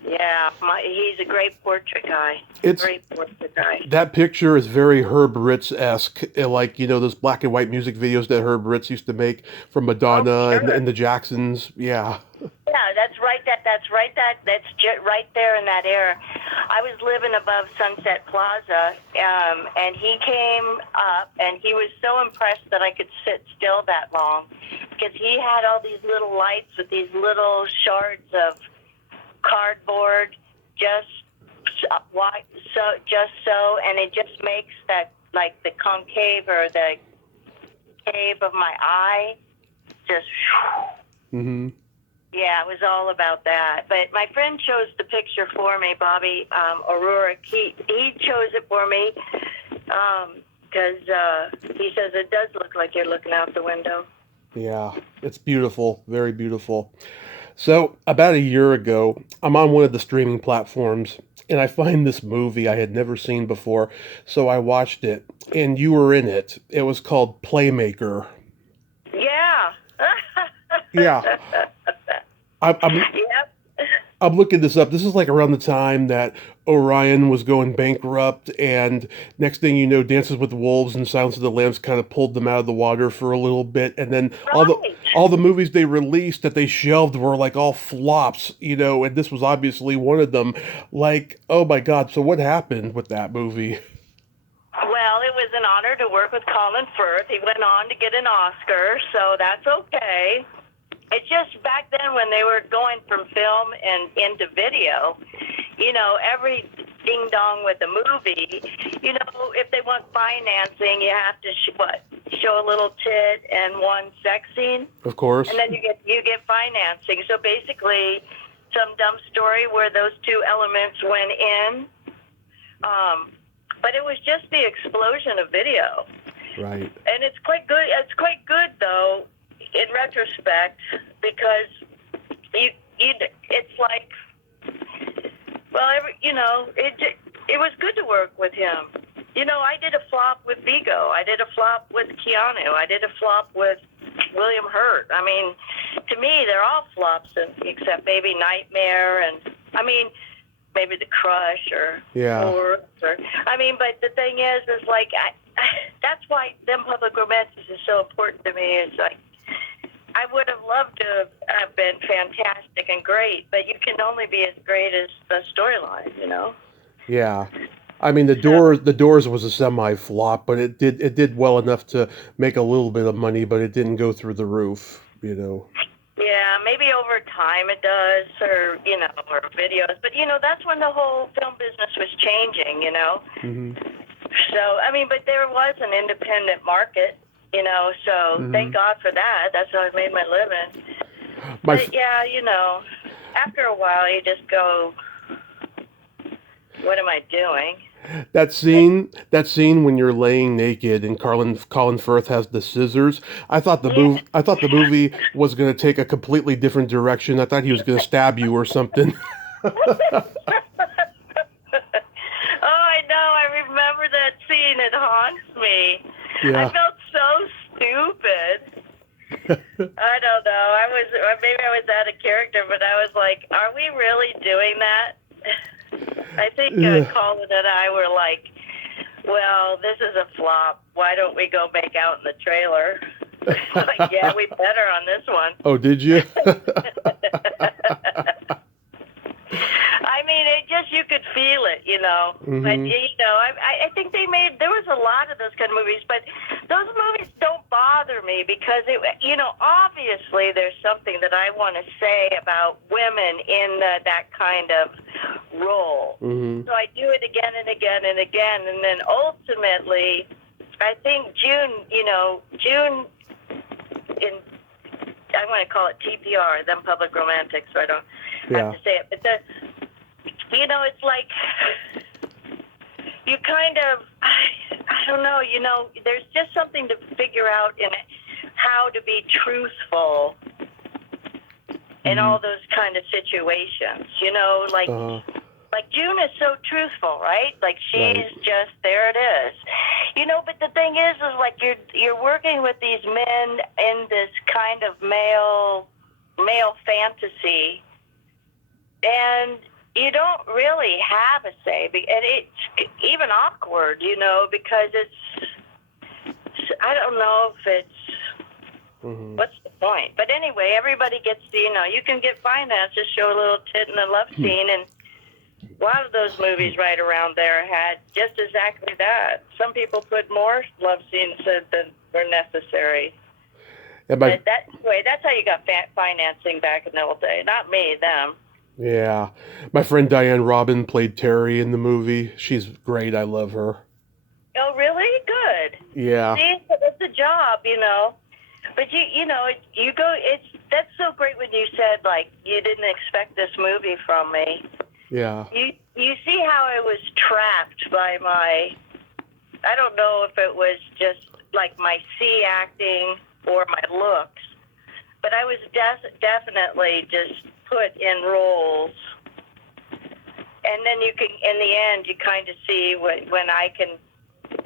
Yeah, he's a great portrait guy. Great portrait guy. That picture is very Herb Ritts-esque, like, those black and white music videos that Herb Ritts used to make from Madonna and the Jacksons. Yeah. Yeah, that's right. That's right there in that era. I was living above Sunset Plaza, and he came up, and he was so impressed that I could sit still that long, because he had all these little lights with these little shards of cardboard, just so, and it just makes that, like, the concave or the cave of my eye, just. Mm-hmm. Yeah, it was all about that. But my friend chose the picture for me, Bobby O'Rourke. He chose it for me because he says it does look like you're looking out the window. Yeah, it's beautiful, very beautiful. So about a year ago, I'm on one of the streaming platforms, and I find this movie I had never seen before, so I watched it, and you were in it. It was called Playmaker. Yeah. Yeah. Yep. I'm looking this up. This is like around the time that Orion was going bankrupt, and next thing you know, Dances with Wolves and Silence of the Lambs kind of pulled them out of the water for a little bit, and then all the movies they released that they shelved were like all flops, and this was obviously one of them. Like, oh my God! So what happened with that movie? Well, it was an honor to work with Colin Firth. He went on to get an Oscar, so that's okay. It's just back then when they were going from film and into video, every ding dong with a movie, if they want financing, you have to show a little tit and one sex scene. Of course. And then you get financing. So basically, some dumb story where those two elements went in. But it was just the explosion of video. Right. And it's quite good. It's quite good though, in retrospect, because it's like, well, it was good to work with him. I did a flop with Vigo. I did a flop with Keanu. I did a flop with William Hurt. I mean, to me, they're all flops, except maybe Nightmare, and maybe The Crush or Force, but the thing is like that's why Them Public Romances is so important to me. It's like, I would have loved to have been fantastic and great, but you can only be as great as the storyline, Yeah. I mean, The Doors was a semi-flop, but it did well enough to make a little bit of money, but it didn't go through the roof, Yeah, maybe over time it does, or or videos, but that's when the whole film business was changing, Mm-hmm. So but there was an independent market. So thank God for that. That's how I made my living. But yeah, after a while you just go, what am I doing? That scene when you're laying naked and Colin Firth has the scissors. I thought the movie was going to take a completely different direction. I thought he was going to stab you or something. Oh, I know. I remember that scene. It haunts me. Yeah. I felt so stupid. I don't know. Maybe I was out of character, but I was like, are we really doing that? I think Colin and I were like, well, this is a flop. Why don't we go make out in the trailer? Like, yeah, we better on this one. Oh, did you? You could feel it, Mm-hmm. But, I think there was a lot of those kind of movies, but those movies don't bother me because, obviously there's something that I want to say about women in that kind of role. Mm-hmm. So I do it again and again and again, and then ultimately, I think June in I'm going to call it TPR, them public romantics, so I don't Yeah. have to say it. But it's like you kind of, I don't know, there's just something to figure out in it, how to be truthful in all those kind of situations, like June is so truthful, right? Like she's just, there it is. But the thing is like you're working with these men in this kind of male fantasy, and you don't really have a say, and it's even awkward, because I don't know if it's, what's the point? But anyway, everybody gets to, you can get financed to show a little tit in a love scene, and a lot of those movies right around there had just exactly that. Some people put more love scenes than were necessary. Yeah, but that's how you got financing back in the old day. Not me, them. Yeah. My friend Jennifer Rubin played Terry in the movie. She's great. I love her. Oh, really? Good. Yeah. See, it's a job, But you go. That's so great when you said like you didn't expect this movie from me. Yeah. You see how I was trapped by I don't know if it was just like my C acting or my looks, but I was definitely just put in roles. And then in the end, you kind of see when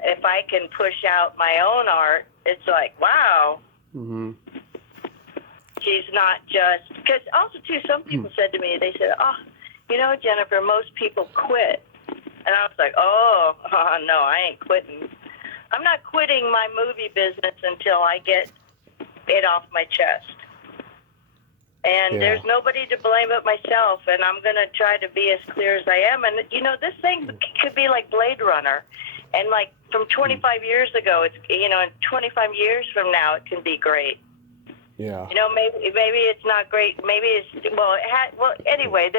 if I can push out my own art, it's like, wow. Mm-hmm. She's not just, because also too, some people said to me, they said, oh, Jennifer, most people quit. And I was like, oh, no, I ain't quitting. I'm not quitting my movie business until I get it off my chest. And there's nobody to blame but myself, and I'm going to try to be as clear as I am. And, this thing could be like Blade Runner. And, like, from 25 years ago, it's, and 25 years from now, it can be great. Yeah. Maybe it's not great. Maybe it's, anyway,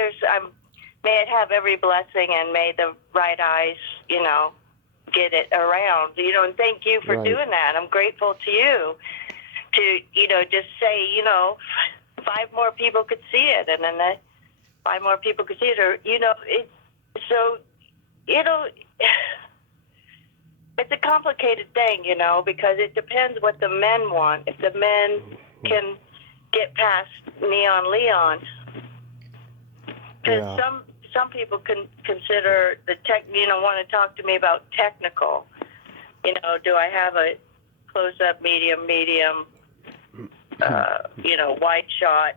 may it have every blessing, and may the right eyes, get it around, and thank you for doing that. I'm grateful to you to, just say, 5 more people could see it, and then 5 more people could see it, or, it's a complicated thing, because it depends what the men want. If the men can get past Neon Leon, because some people can consider the want to talk to me about technical. Do I have a close-up, medium, wide shot?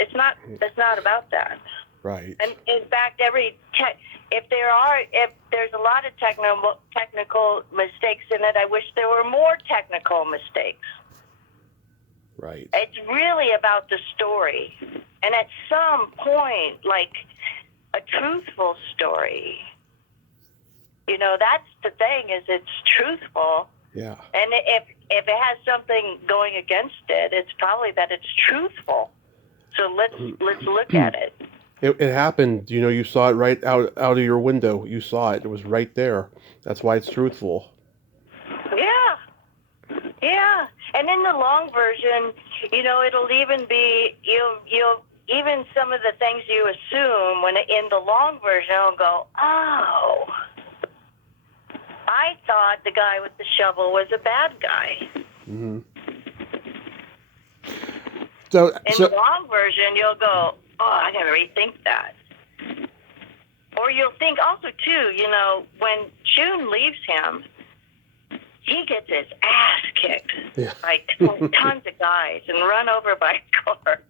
It's not about that. Right. And in fact, if there's a lot of technical mistakes in it, I wish there were more technical mistakes. Right. It's really about the story. And at some point, like a truthful story, that's the thing, is it's truthful. Yeah. And if it has something going against it, it's probably that it's truthful. So let's look at it. It happened, you saw it right out of your window. You saw it. It was right there. That's why it's truthful. Yeah. And in the long version, it'll even be, you'll even some of the things you assume when in the long version, it'll go, oh, I thought the guy with the shovel was a bad guy. Mm-hmm. In the long version, you'll go, oh, I gotta rethink that. Or you'll think also too, when June leaves him, he gets his ass kicked by tons of guys and run over by a car.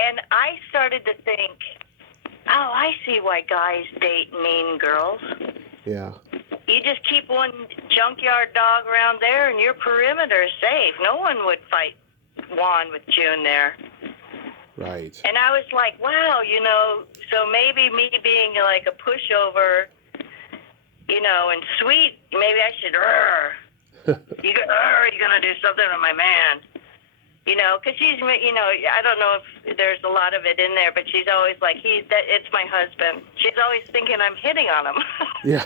And I started to think, oh, I see why guys date mean girls. Yeah. You just keep one junkyard dog around there and your perimeter is safe. No one would fight Juan with June there. Right. And I was like, wow, so maybe me being like a pushover, and sweet, maybe I should, you're going to do something with my man. Because she's, I don't know if there's a lot of it in there, but she's always like, it's my husband. She's always thinking I'm hitting on him. Yeah.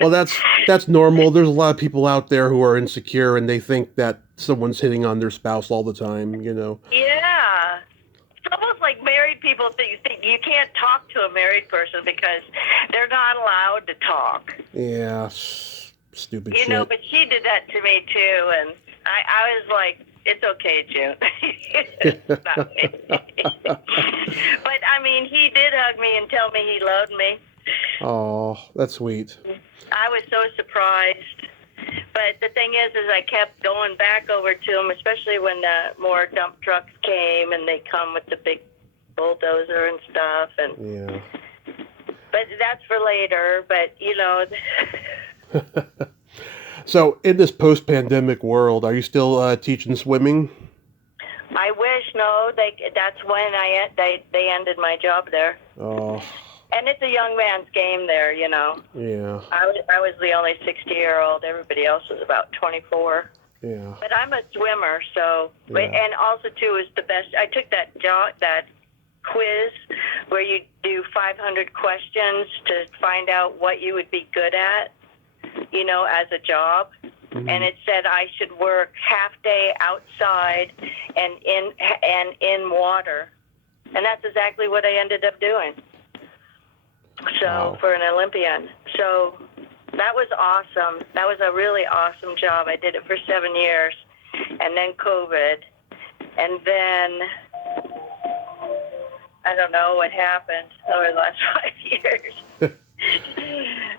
Well, that's normal. There's a lot of people out there who are insecure, and they think that someone's hitting on their spouse all the time, you know. Yeah. It's almost like married people think you can't talk to a married person because they're not allowed to talk. Yeah, stupid shit. You know, but she did that to me too, and I was like, it's okay, June. It's not me. But I mean, he did hug me and tell me he loved me. Oh, that's sweet. I was so surprised. But the thing is I kept going back over to him, especially when more dump trucks came and they come with the big bulldozer and stuff. And Yeah. but that's for later. But you know. So, in this post-pandemic world, are you still teaching swimming? I wish that's when they ended my job there. Oh. And it's a young man's game there, you know. Yeah. I was the only 60-year-old. Everybody else was about 24. Yeah. But I'm a swimmer, so Yeah. and also too is the best. I took that quiz where you do 500 questions to find out what you would be good at, you know, as a job. Mm-hmm. And it said I should work half day outside and in water. And that's exactly what I ended up doing. So Wow. for an Olympian. So that was awesome. That was a really awesome job. I did it for 7 years. And then COVID. And then I don't know what happened over the last 5 years.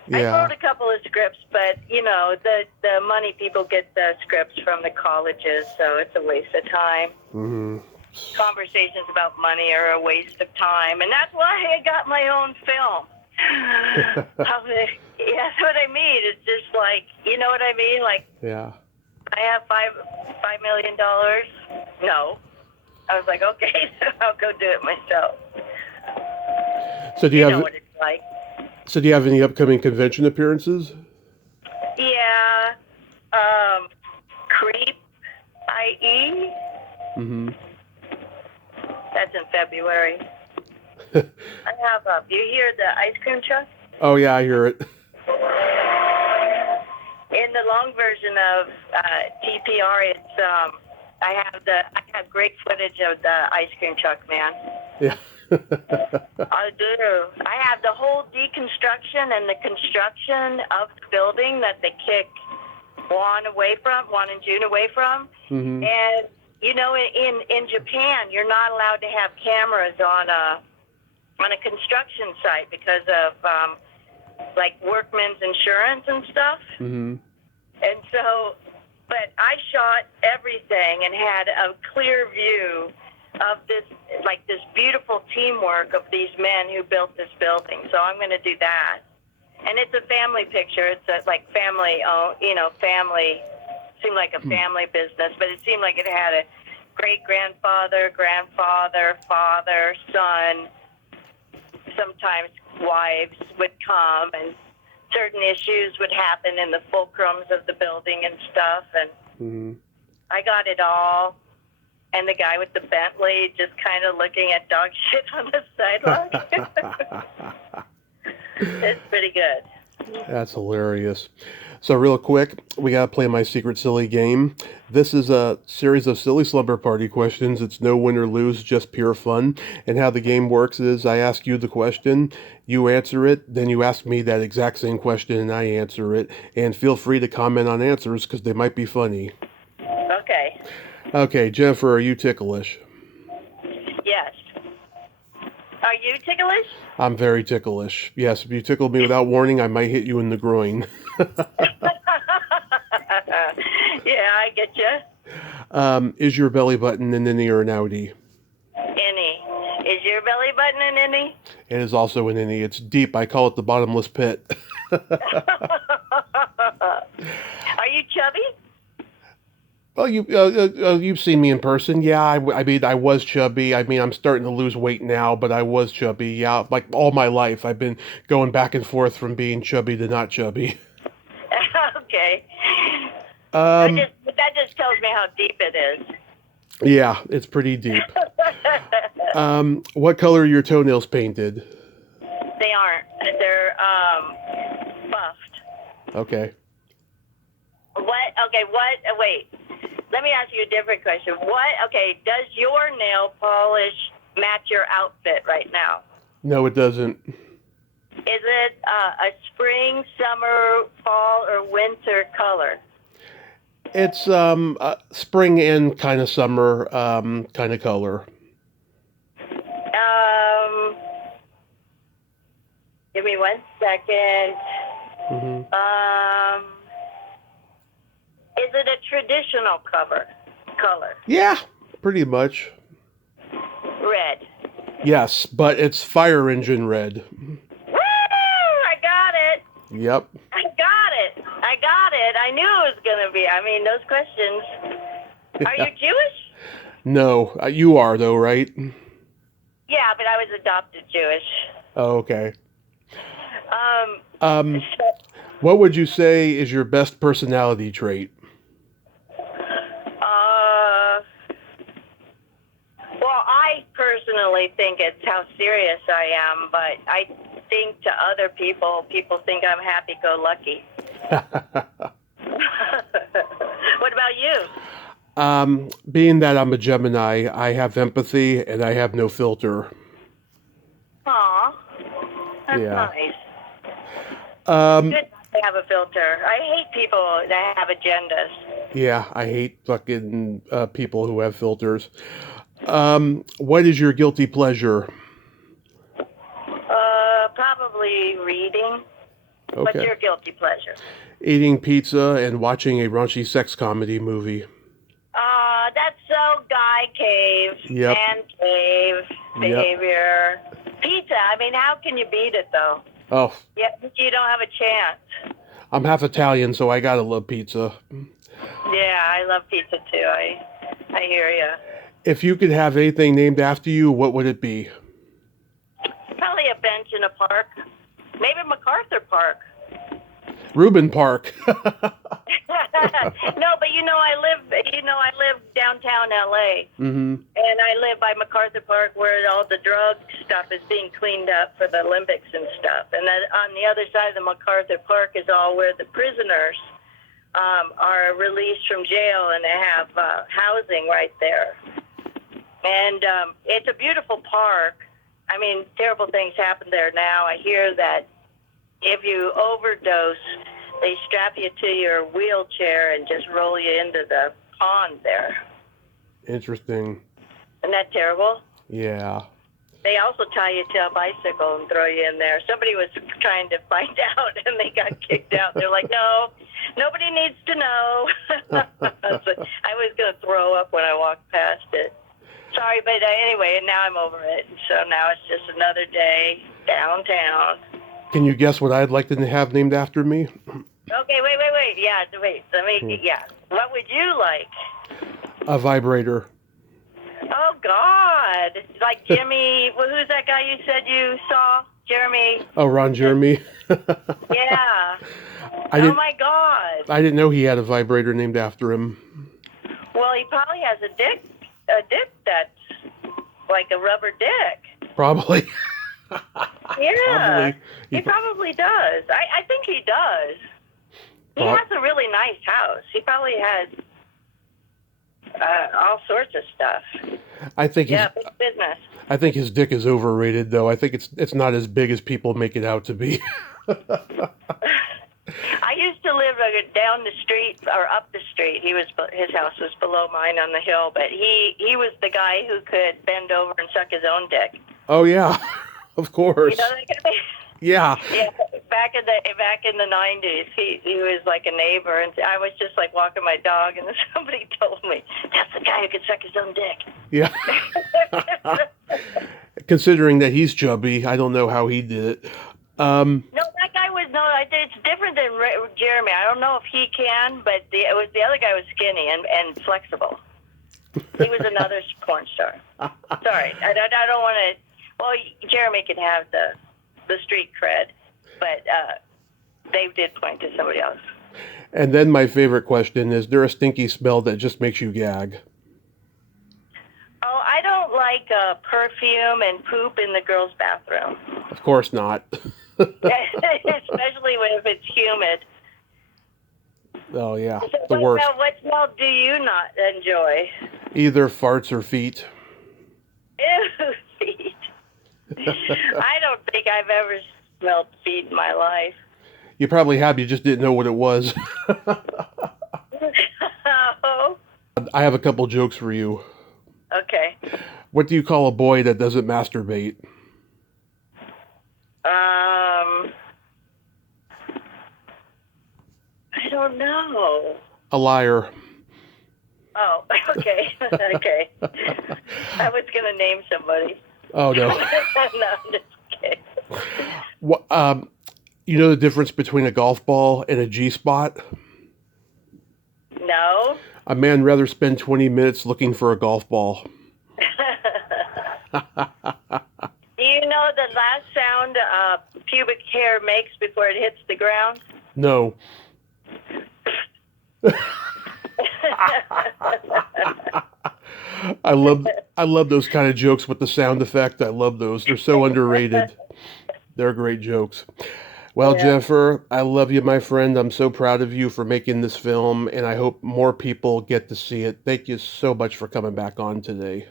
Yeah. I wrote a couple of scripts, but, you know, the money people get the scripts from the colleges, so it's a waste of time. Mm-hmm. Conversations about money are a waste of time, and that's why I got my own film. Yeah, that's what I mean. It's just like, you know what I mean? Like, Yeah. I have $5 million. No. I was like, okay, so I'll go do it myself. So do You you know have what it's like. So do you have any upcoming convention appearances? Yeah. Creep, IE. Mm-hmm. That's in February. I have, you hear the ice cream truck? Oh yeah, I hear it. In the long version of TPR, it's I have great footage of the ice cream truck, man. Yeah. I do. I have the whole deconstruction and the construction of the building that they kick Juan and June away from. Mm-hmm. And you know, in Japan, you're not allowed to have cameras on a construction site because of like workmen's insurance and stuff. Mm-hmm. And so, but I shot everything and had a clear view of this beautiful teamwork of these men who built this building. So I'm going to do that. And it's a family picture. It's a family, family, seemed like a family business, but it seemed like it had a great-grandfather, grandfather, father, son. Sometimes wives would come and certain issues would happen in the fulcrums of the building and stuff. And Mm-hmm. I got it all. And the guy with the Bentley just kind of looking at dog shit on the sidewalk. It's pretty good. That's hilarious. So real quick, we got to play my secret silly game. This is a series of silly slumber party questions. It's no win or lose, just pure fun. And how the game works is I ask you the question, you answer it, then you ask me that exact same question and I answer it. And feel free to comment on answers because they might be funny. Okay. Okay, Jennifer, are you ticklish? Yes. Are you ticklish? I'm very ticklish. Yes, if you tickle me without warning, I might hit you in the groin. Yeah, I get you. Is your belly button an innie or an outie? Innie. Is your belly button an innie? It is also an innie. It's deep. I call it the bottomless pit. Are you chubby? Well, you've seen me in person. Yeah, I mean, I was chubby. I mean, I'm starting to lose weight now, but I was chubby. Yeah, like all my life, I've been going back and forth from being chubby to not chubby. Okay. Um, that just tells me how deep it is. Yeah, it's pretty deep. What color are your toenails painted? They aren't. They're buffed. Okay. What? Okay. What? Wait. let me ask you a different question. Does your nail polish match your outfit right now? No, it doesn't. Is it a spring, summer, fall, or winter color? It's spring and kind of summer kind of color. Give me 1 second. Mm-hmm. Is it a traditional color? Yeah, pretty much. Red. Yes, but it's fire engine red. Woo! I got it. Yep. I got it. I knew it was going to be. I mean, those questions. Are you Jewish? No, you are though, right? Yeah, but I was adopted Jewish. Oh, okay. What would you say is your best personality trait? Well, I personally think it's how serious I am, but I think to other people think I'm happy-go-lucky. What about you? Being that I'm a Gemini, I have empathy and I have no filter. Aw, that's Yeah. nice. Good to have a filter. I hate people that have agendas. Yeah, I hate fucking people who have filters. What is your guilty pleasure? Probably reading. Okay. What's your guilty pleasure? Eating pizza and watching a raunchy sex comedy movie. That's so guy cave, Yep. man cave behavior. Yep. Pizza, I mean, how can you beat it, though? Oh. Yeah, you don't have a chance. I'm half Italian, so I gotta love pizza. Yeah, I love pizza, too. I hear you. If you could have anything named after you, what would it be? Probably a bench in a park. Maybe MacArthur Park. Rubin Park. No, but I live downtown LA. Mm-hmm. And I live by MacArthur Park where all the drug stuff is being cleaned up for the Olympics and stuff. And then on the other side of the MacArthur Park is all where the prisoners are released from jail, and they have housing right there. And it's a beautiful park. I mean, terrible things happen there now. I hear that if you overdose, they strap you to your wheelchair and just roll you into the pond there. Interesting. Isn't that terrible? Yeah. They also tie you to a bicycle and throw you in there. Somebody was trying to find out, and they got kicked out. They're like, no, nobody needs to know. So I was going to throw up when I walked past it. Sorry, but anyway, now I'm over it. So now it's just another day downtown. Can you guess what I'd like to have named after me? Okay, wait. Yeah, wait. Yeah. What would you like? A vibrator. Oh, God. Like Jimmy, well, who's that guy you said you saw? Jeremy. Oh, Ron Jeremy. Yeah. Oh, my God. I didn't know he had a vibrator named after him. Well, he probably has a dick that's like a rubber dick. Probably. Yeah. He probably does. I think he does. He has a really nice house. He probably has all sorts of stuff. I think big business. I think his dick is overrated, though. I think it's not as big as people make it out to be. I used to live down the street or up the street. His house was below mine on the hill, but he was the guy who could bend over and suck his own dick. Oh yeah, of course. You know that guy? Yeah. Yeah. Back in the 90s, he was like a neighbor, and I was just like walking my dog, and somebody told me that's the guy who could suck his own dick. Yeah. Considering that he's chubby, I don't know how he did it. No, that guy was it's different than Jeremy. I don't know if he can, but the other guy was skinny and flexible. He was another porn star. Sorry, I don't want to. Well, Jeremy can have the street cred, but they did point to somebody else. And then my favorite question is: there a stinky smell that just makes you gag? Oh, I don't like perfume and poop in the girls' bathroom. Of course not. Especially if it's humid. Oh yeah, So the worst. what smell do you not enjoy? Either farts or feet. Ew, feet. I don't think I've ever smelled feet in my life. You probably have, you just didn't know what it was. Oh, I have a couple jokes for you. okay. What do you call a boy that doesn't masturbate? I don't know. A liar. Oh, okay. Okay. I was going to name somebody. Oh no. No, I'm just kidding. What, you know the difference between a golf ball and a G-spot? No. A man rather spend 20 minutes looking for a golf ball. Do you know the last sound pubic hair makes before it hits the ground? No. I love those kind of jokes with the sound effect. I love those. They're so underrated. They're great jokes. Well, Yeah. Jennifer, I love you, my friend. I'm so proud of you for making this film, and I hope more people get to see it. Thank you so much for coming back on today.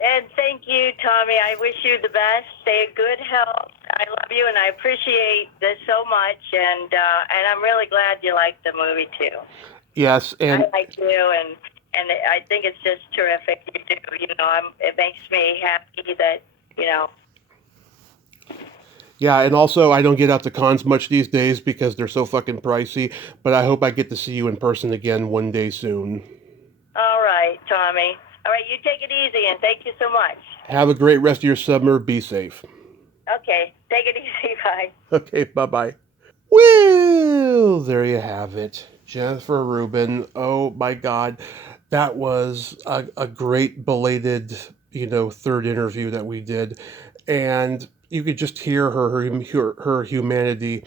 And thank you, Tommy. I wish you the best. Stay in good health. I love you, and I appreciate this so much. And I'm really glad you liked the movie too. Yes, and I like you, and I think it's just terrific. You do, it makes me happy that yeah, and also I don't get out to cons much these days because they're so fucking pricey, but I hope I get to see you in person again one day soon. All right, Tommy. All right, you take it easy, and thank you so much. Have a great rest of your summer. Be safe. Okay, take it easy. Bye. Okay, bye-bye. Well, there you have it. Jennifer Rubin. Oh my God. That was a great belated, third interview that we did. And you could just hear her humanity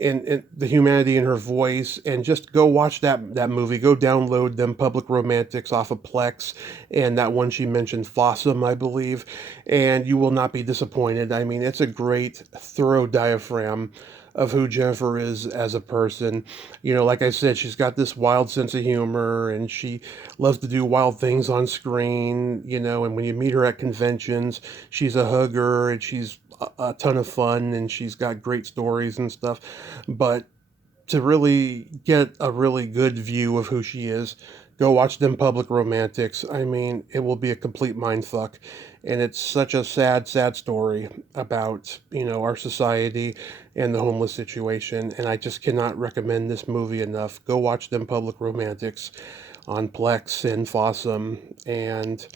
and the humanity in her voice, and just go watch that movie. Go download them Public Romantics off of Plex, and that one she mentioned, Fossum, I believe, and you will not be disappointed. I mean, it's a great, thorough diaphragm of who Jennifer is as a person. Like I said, she's got this wild sense of humor, and she loves to do wild things on screen, and when you meet her at conventions, she's a hugger, and she's a ton of fun, and she's got great stories and stuff. But to really get a really good view of who she is, go watch them Public Romantics. I mean, it will be a complete mindfuck. And it's such a sad, sad story about, our society and the homeless situation. And I just cannot recommend this movie enough. Go watch them Public Romantics on Plex and Fossum, and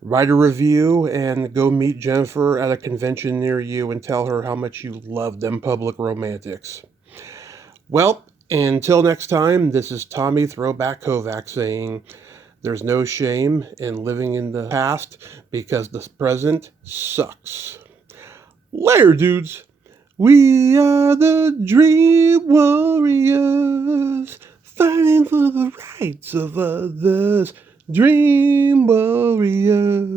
write a review, and go meet Jennifer at a convention near you and tell her how much you love them Public Romantics. Well, until next time, this is Tommy Throwback Kovac saying, there's no shame in living in the past because the present sucks. Later, dudes. We are the Dream Warriors, fighting for the rights of others. Dream Warriors.